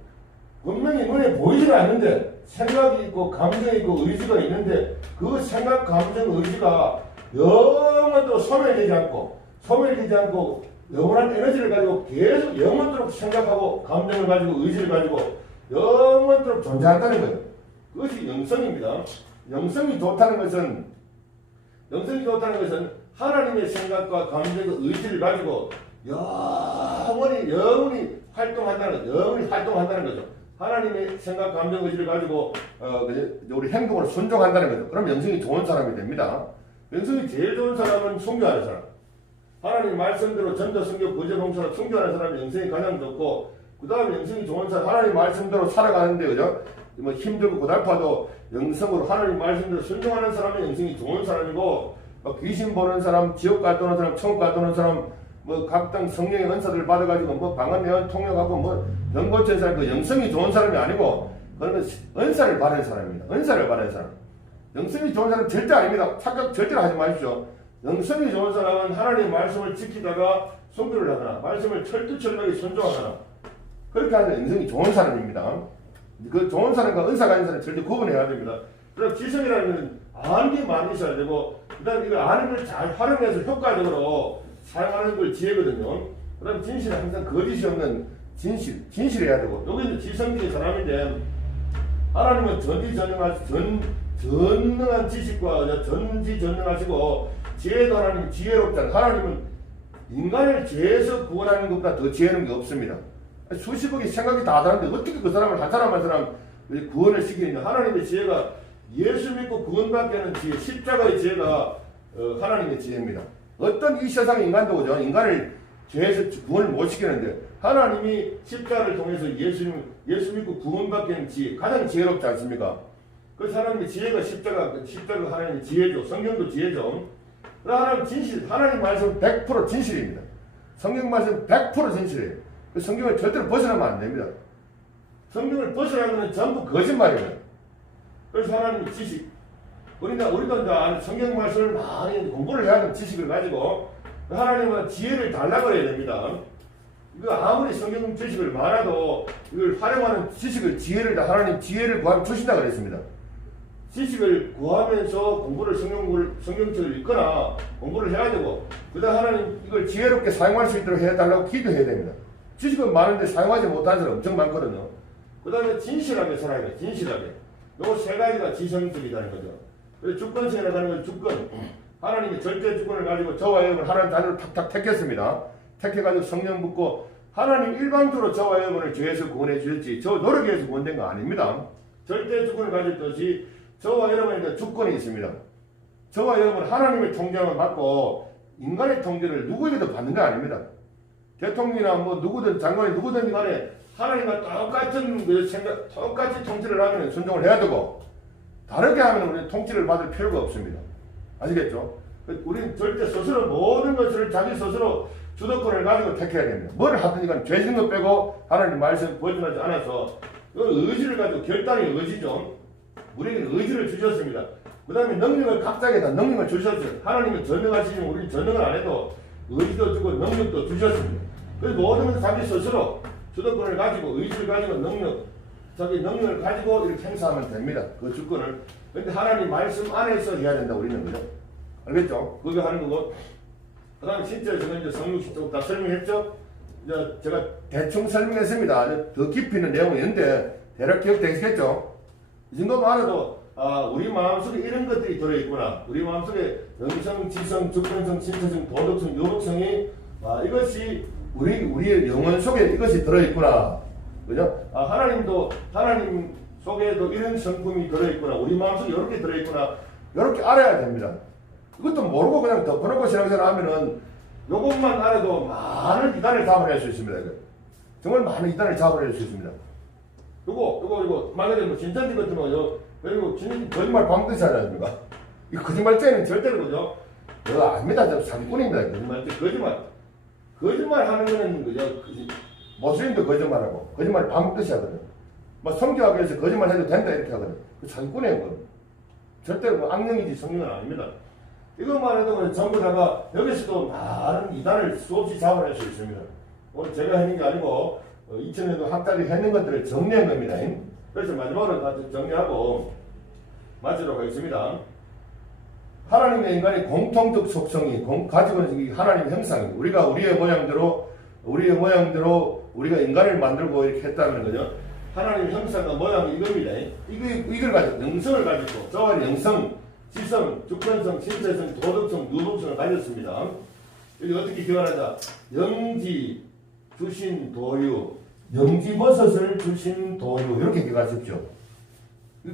분명히 눈에 보이지 않는데 생각이 있고 감정이 있고 의지가 있는데 그 생각, 감정, 의지가 영원토록 소멸되지 않고 소멸되지 않고 영원한 에너지를 가지고 계속 영원토록 생각하고 감정을 가지고 의지를 가지고 영원토록 존재한다는 거예요. 그것이 영성입니다. 영성이 좋다는 것은 하나님의 생각과 감정과 의지를 가지고 영원히 활동한다는 거죠. 하나님의 생각, 감정, 의지를 가지고 우리 행동을 순종한다는 거죠. 그럼 영성이 좋은 사람이 됩니다. 영성이 제일 좋은 사람은 순교하는 사람. 하나님 말씀대로 전도, 선교, 구제, 봉사를 순교하는 사람이 영성이 가장 좋고, 그 다음에 영성이 좋은 사람, 하나님 말씀대로 살아가는데, 그죠? 뭐 힘들고 고달파도 영성으로 하나님 말씀대로 순종하는 사람이 영성이 좋은 사람이고, 귀신 보는 사람, 지옥 갔다 오는 사람, 천국 갔다 오는 사람, 각당 성령의 은사들을 받아가지고 방언 예언 통역하고 병 고치는 사람, 그 영성이 좋은 사람이 아니고, 그러면 은사를 받은 사람입니다. 은사를 받은 사람. 영성이 좋은 사람은 절대 아닙니다. 착각 절대로 하지 마십시오. 영성이 좋은 사람은 하나님의 말씀을 지키다가 순교를 하거나 말씀을 철두철미하게 순종하거나 그렇게 하는 영성이 좋은 사람입니다. 그 좋은 사람과 은사가 있는 사람은 절대 구분해야 됩니다. 그럼 지성이라는 것은 아는 게 많이 있어야 되고, 그 다음에 이걸 아는 걸 잘 활용해서 효과적으로 사용하는 걸 지혜거든요. 그 다음에 진실은 항상 거짓이 없는 진실해야 되고, 여기는 지성적인 사람인데 하나님은 전능한 지식과 전지전능하시고 지혜도 하나님 지혜롭잖아요. 하나님은 인간을 죄에서 구원하는 것보다 더 지혜로운 게 없습니다. 수십억의 생각이 다 다른데 어떻게 그 사람을 한 사람 구원을 시키느냐. 하나님의 지혜가 예수 믿고 구원받게 하는 지혜, 십자가의 지혜가 하나님의 지혜입니다. 어떤 이 세상의 인간도 그죠? 인간을 죄에서 구원을 못 시키는데 하나님이 십자가를 통해서 예수 믿고 구원받게 하는 지혜, 가장 지혜롭지 않습니까? 그래서 하나님의 지혜가 십자가 하나님의 지혜죠. 성경도 지혜죠. 하나님 진실, 하나님 말씀은 100% 진실입니다. 성경 말씀은 100% 진실이에요. 그 성경을 절대로 벗어나면 안 됩니다. 성경을 벗어나면 전부 거짓말입니다. 그래서 하나님의 지식, 우리도 이제 성경 말씀을 많이 공부를 해야 하는 지식을 가지고 하나님은 지혜를 달라고 해야 됩니다. 이거 아무리 성경 지식을 많아도 이걸 활용하는 지혜를 하나님 지혜를 구하면 주신다 그랬습니다. 지식을 구하면서 성경책을 읽거나 공부를 해야 되고, 그 다음 하나님 이걸 지혜롭게 사용할 수 있도록 해달라고 기도해야 됩니다. 지식은 많은데 사용하지 못하는 사람 엄청 많거든요. 그 다음에 진실하게 살아야 돼요. 진실하게. 요 세 가지가 지성적이라는 거죠. 그래서 주권성이라고 하는 건 주권. 하나님이 절대 주권을 가지고 저와 여러분을 하나님 단으로 탁탁 택했습니다. 택해가지고 성령 붓고 하나님 일방적으로 저와 여러분을 죄에서 구원해 주셨지 저 노력해서 구원된 거 아닙니다. 절대 주권을 가졌듯이 저와 여러분에게 주권이 있습니다. 저와 여러분은 하나님의 통제를 받고 인간의 통제를 누구에게도 받는 거 아닙니다. 대통령이나 누구든 장관이 누구든 간에 하나님과 똑같이 통치를 하면 순종을 해야 되고, 다르게 하면 우리는 통치를 받을 필요가 없습니다. 아시겠죠? 우리는 절대 스스로 모든 것을 자기 스스로 주도권을 가지고 택해야 됩니다. 뭘 하든지 간 죄진 것 빼고 하나님 말씀 보여주지 않아서 의지를 가지고 결단의 의지죠. 우리에게 의지를 주셨습니다. 그 다음에 능력을 각자에게 다 능력을 주셨어요. 하나님은 전능하시지만 우리는 전능을 안 해도 의지도 주고 능력도 주셨습니다. 그래서 모든 것은 자기 스스로 주도권을 가지고 의지를 가지고 자기 능력을 가지고 이렇게 행사하면 됩니다. 그 주권을. 근데 하나님 말씀 안에서 해야 된다 우리는. 그죠? 알겠죠? 그거 하는 거고. 그 다음에 실제로 제가 이제 성육신 쪽 다 설명했죠? 이제 제가 대충 설명했습니다. 더 깊이 있는 내용은 있는데 대략 기억되시겠죠? 이 정도만 알아도 우리 마음속에 이런 것들이 들어있구나. 우리 마음속에 영성, 지성, 주권성, 신체성, 도덕성, 요덕성이 이것이 우리의 영혼 속에 이것이 들어있구나. 그죠? 하나님 속에도 이런 성품이 들어있구나. 우리 마음속에 이렇게 들어있구나. 이렇게 알아야 됩니다. 이것도 모르고 그냥 덮어놓고 신앙생활하면은 이것만 알아도 많은 이단을 잡아낼 수 있습니다. 정말 많은 이단을 잡아낼 수 있습니다. 이거 만약에 진짠지 같은 거요. 그리고 진짠지 거짓말 방듯이 하지 않습니까? 이 거짓말죄는 절대로 그죠? 그거 아닙니다. 저 사기꾼입니다. 거짓말 하는 거는 그죠? 모슬림도 거짓말하고 거짓말 방듯이 하거든. 성교하기 위해서 거짓말 해도 된다 이렇게 하거든. 그 사기꾼이에요. 그건. 절대로 악령이지 성령은 아닙니다. 이것만 해도 전부 다가 여기서도 많은 이단을 수없이 잡아낼 수 있습니다. 오늘 제가 하는 게 아니고 2000년도 학자들이 했는 것들을 정리한 겁니다. 그래서 마지막으로 다 정리하고 마치도록 하겠습니다. 하나님의 인간의 공통적 속성이 가지고 있는 하나님의 형상입니다. 우리가 우리의 모양대로 우리가 인간을 만들고 이렇게 했다는 거죠. 하나님의 형상과 모양이 이겁니다. 이걸 가지고 영성을 가지고 저와 영성, 지성, 주권성, 신체성, 도덕성, 유복성을 가졌습니다. 여기 어떻게 기원하자? 영지 주신 도유, 영지버섯을 주신 도유 이렇게 기억하십시오.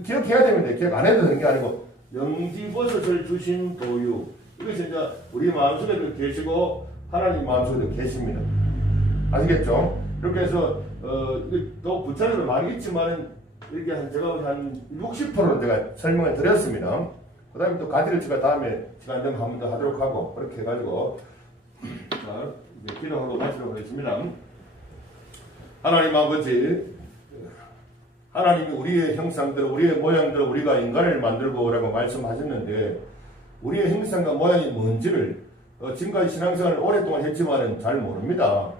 기억해야 됩니다. 기억 안 해도 되는 게 아니고 영지버섯을 주신 도유 이것이 이제 우리 마음속에도 계시고 하나님 마음속에도 계십니다. 아시겠죠? 이렇게 해서 또 구체적으로 많이 있지만 이렇게 제가 한 60%는 제가 설명을 드렸습니다. 그 다음에 또 가지를 제가 다음에 시간 되면 한 번 더 하도록 하고 그렇게 해가지고 자, 이제 기도하고 마치도록 하겠습니다. 하나님 아버지, 하나님이 우리의 형상대로 우리의 모양대로 우리가 인간을 만들고 오라고 말씀하셨는데 우리의 형상과 모양이 뭔지를 지금까지 신앙생활을 오랫동안 했지만은 잘 모릅니다.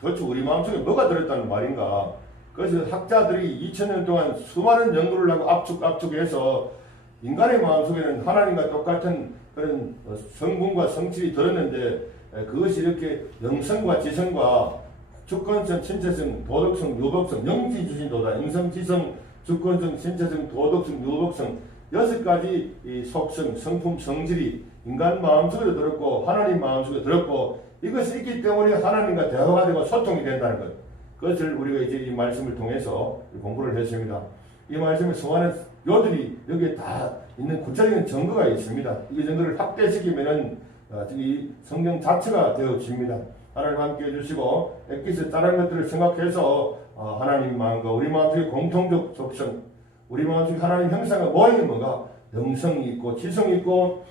도대체 우리 마음속에 뭐가 들었다는 말인가? 그래서 학자들이 2000년 동안 수많은 연구를 하고 압축해서 인간의 마음속에는 하나님과 똑같은 그런 성분과 성질이 들었는데 그것이 이렇게 영성과 지성과 주권성, 신체성, 도덕성, 유복성, 영지 주신도다. 영성, 지성, 주권성, 신체성, 도덕성, 유복성 6가지 이 속성, 성품, 성질이 인간 마음속에도 들었고 하나님 마음속에 들었고 이것이 있기 때문에 하나님과 대화가 되고 소통이 된다는 것. 그것을 우리가 이제 이 말씀을 통해서 공부를 했습니다. 이 말씀을 소화하는 요들이 여기에 다 있는 구체적인 증거가 있습니다. 이 증거를 확대시키면은 이 성경 자체가 되어집니다. 하나님 함께 해주시고 엑기스 다른 것들을 생각해서 하나님 마음과 우리 마음속에 공통적 속성, 우리 마음속에 하나님 형상과 모양이 뭔가 영성이 있고 지성이 있고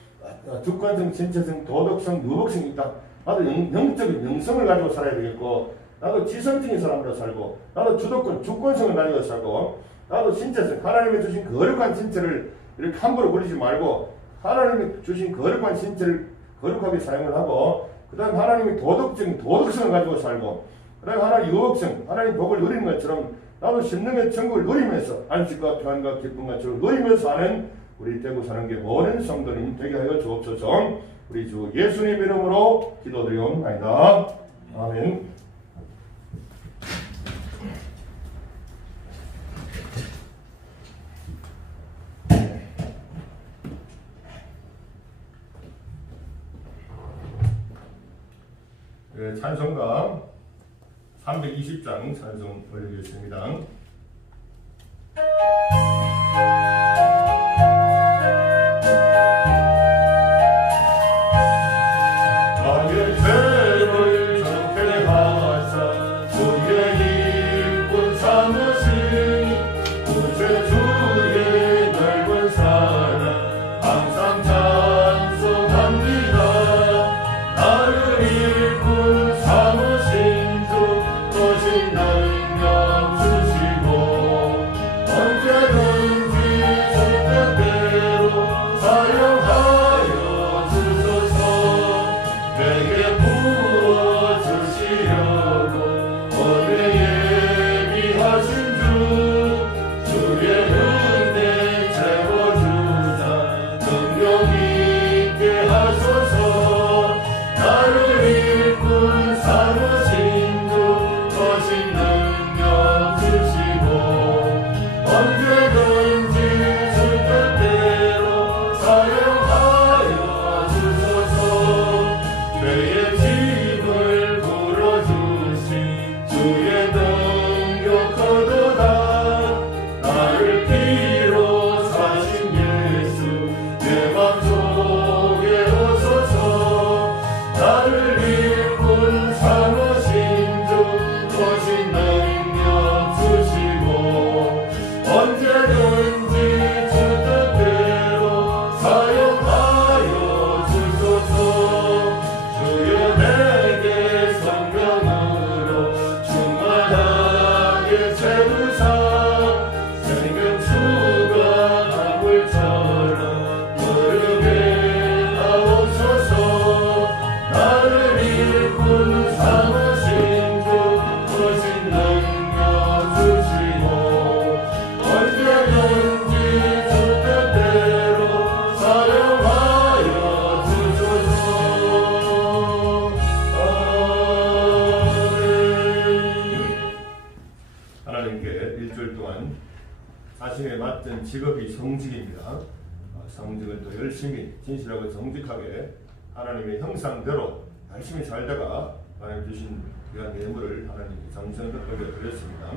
주권성, 신체성, 도덕성, 유복성이 있다. 나도 영적인 영성을 가지고 살아야 되겠고 나도 지성적인 사람으로 살고 나도 주권성을 가지고 살고 나도 신체성, 하나님이 주신 거룩한 신체를 이렇게 함부로 버리지 말고 하나님이 주신 거룩한 신체를 거룩하게 사용을 하고 그 다음에 하나님이 도덕성을 가지고 살고 그 다음에 하나님 유복성, 하나님 복을 누리는 것처럼 나도 심령의 천국을 누리면서 안식과 평안과 기쁨과 즐거움을 누리면서 사는 우리 대구 사는 게 모든 성도님 되게 하여 주옵소서. 우리 주 예수님 이름으로 기도드리옵나이다. 아멘. 찬송가 320장 찬송 올리겠습니다. 나의 죄를 정케 하사 주의 일꾼 삼으시니 구세주의 넓은 사랑 항상 찬송합니다. 나를 일꾼 삼으신 주 거신 능력 주시고 우선 직업이 성직입니다. 성직을 또 열심히 진실하고 정직하게 하나님의 형상대로 열심히 살다가 하나님 주신 귀한 예물을 하나님께 정성껏 올려드렸습니다.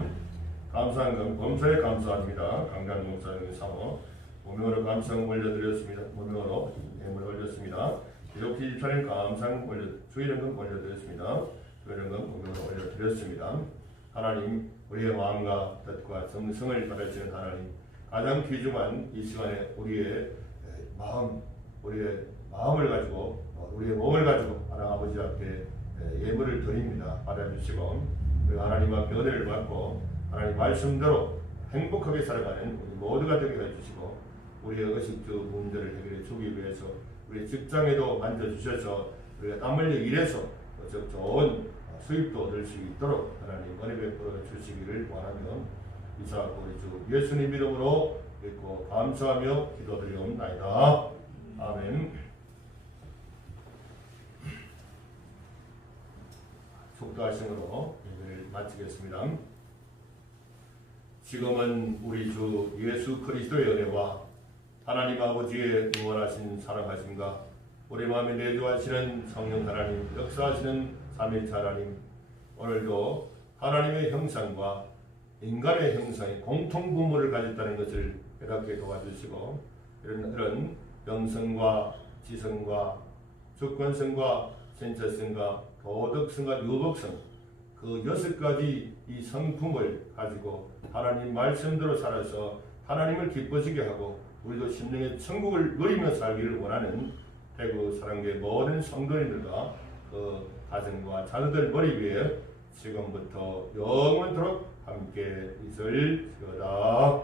감사한 건 범사에 감사합니다. 강단 목사님 사모 무명으로 감성 올려드렸습니다. 무명으로 예물 올렸습니다. 기독교 집사님 감상 주일연금 올려드렸습니다. 주일연금 무명으로 올려드렸습니다. 하나님 우리의 마음과 뜻과 정성을 받아주는 하나님 가장 귀중한 이 시간에 우리의 마음을 가지고 우리의 몸을 가지고 하나님 아버지 앞에 예물을 드립니다. 받아주시고 우리 하나님 앞에 은혜를 받고 하나님 말씀대로 행복하게 살아가는 우리 모두가 되게 해주시고 우리의 의식주 문제를 해결해 주기 위해서 우리 직장에도 만져주셔서 우리가 땀 흘려 일해서 좋은 수입도 얻을 수 있도록 하나님 은혜 베풀어 주시기를 원하며 이사하고 우리 주 예수님 이름으로 믿고 감사하며 기도드리옵나이다. 아멘. 속도하심으로 예배를 마치겠습니다. 지금은 우리 주 예수 그리스도의 은혜와 하나님 아버지의 무한하신 사랑하심과 우리 마음에 내주하시는 성령 하나님 역사하시는 삼위일체 하나님 오늘도 하나님의 형상과 인간의 형상이 공통 분모를 가졌다는 것을 깨닫게 도와주시고 이런 영성과 지성과 주권성과 신체성과 도덕성과 유복성 그 6가지 이 성품을 가지고 하나님 말씀대로 살아서 하나님을 기뻐지게 하고 우리도 심령의 천국을 누리며 살기를 원하는 대구 사랑교회 모든 성도님들과 그 가정과 자녀들 머리 위에 지금부터 영원토록 함께 있을지어다.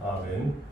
아멘.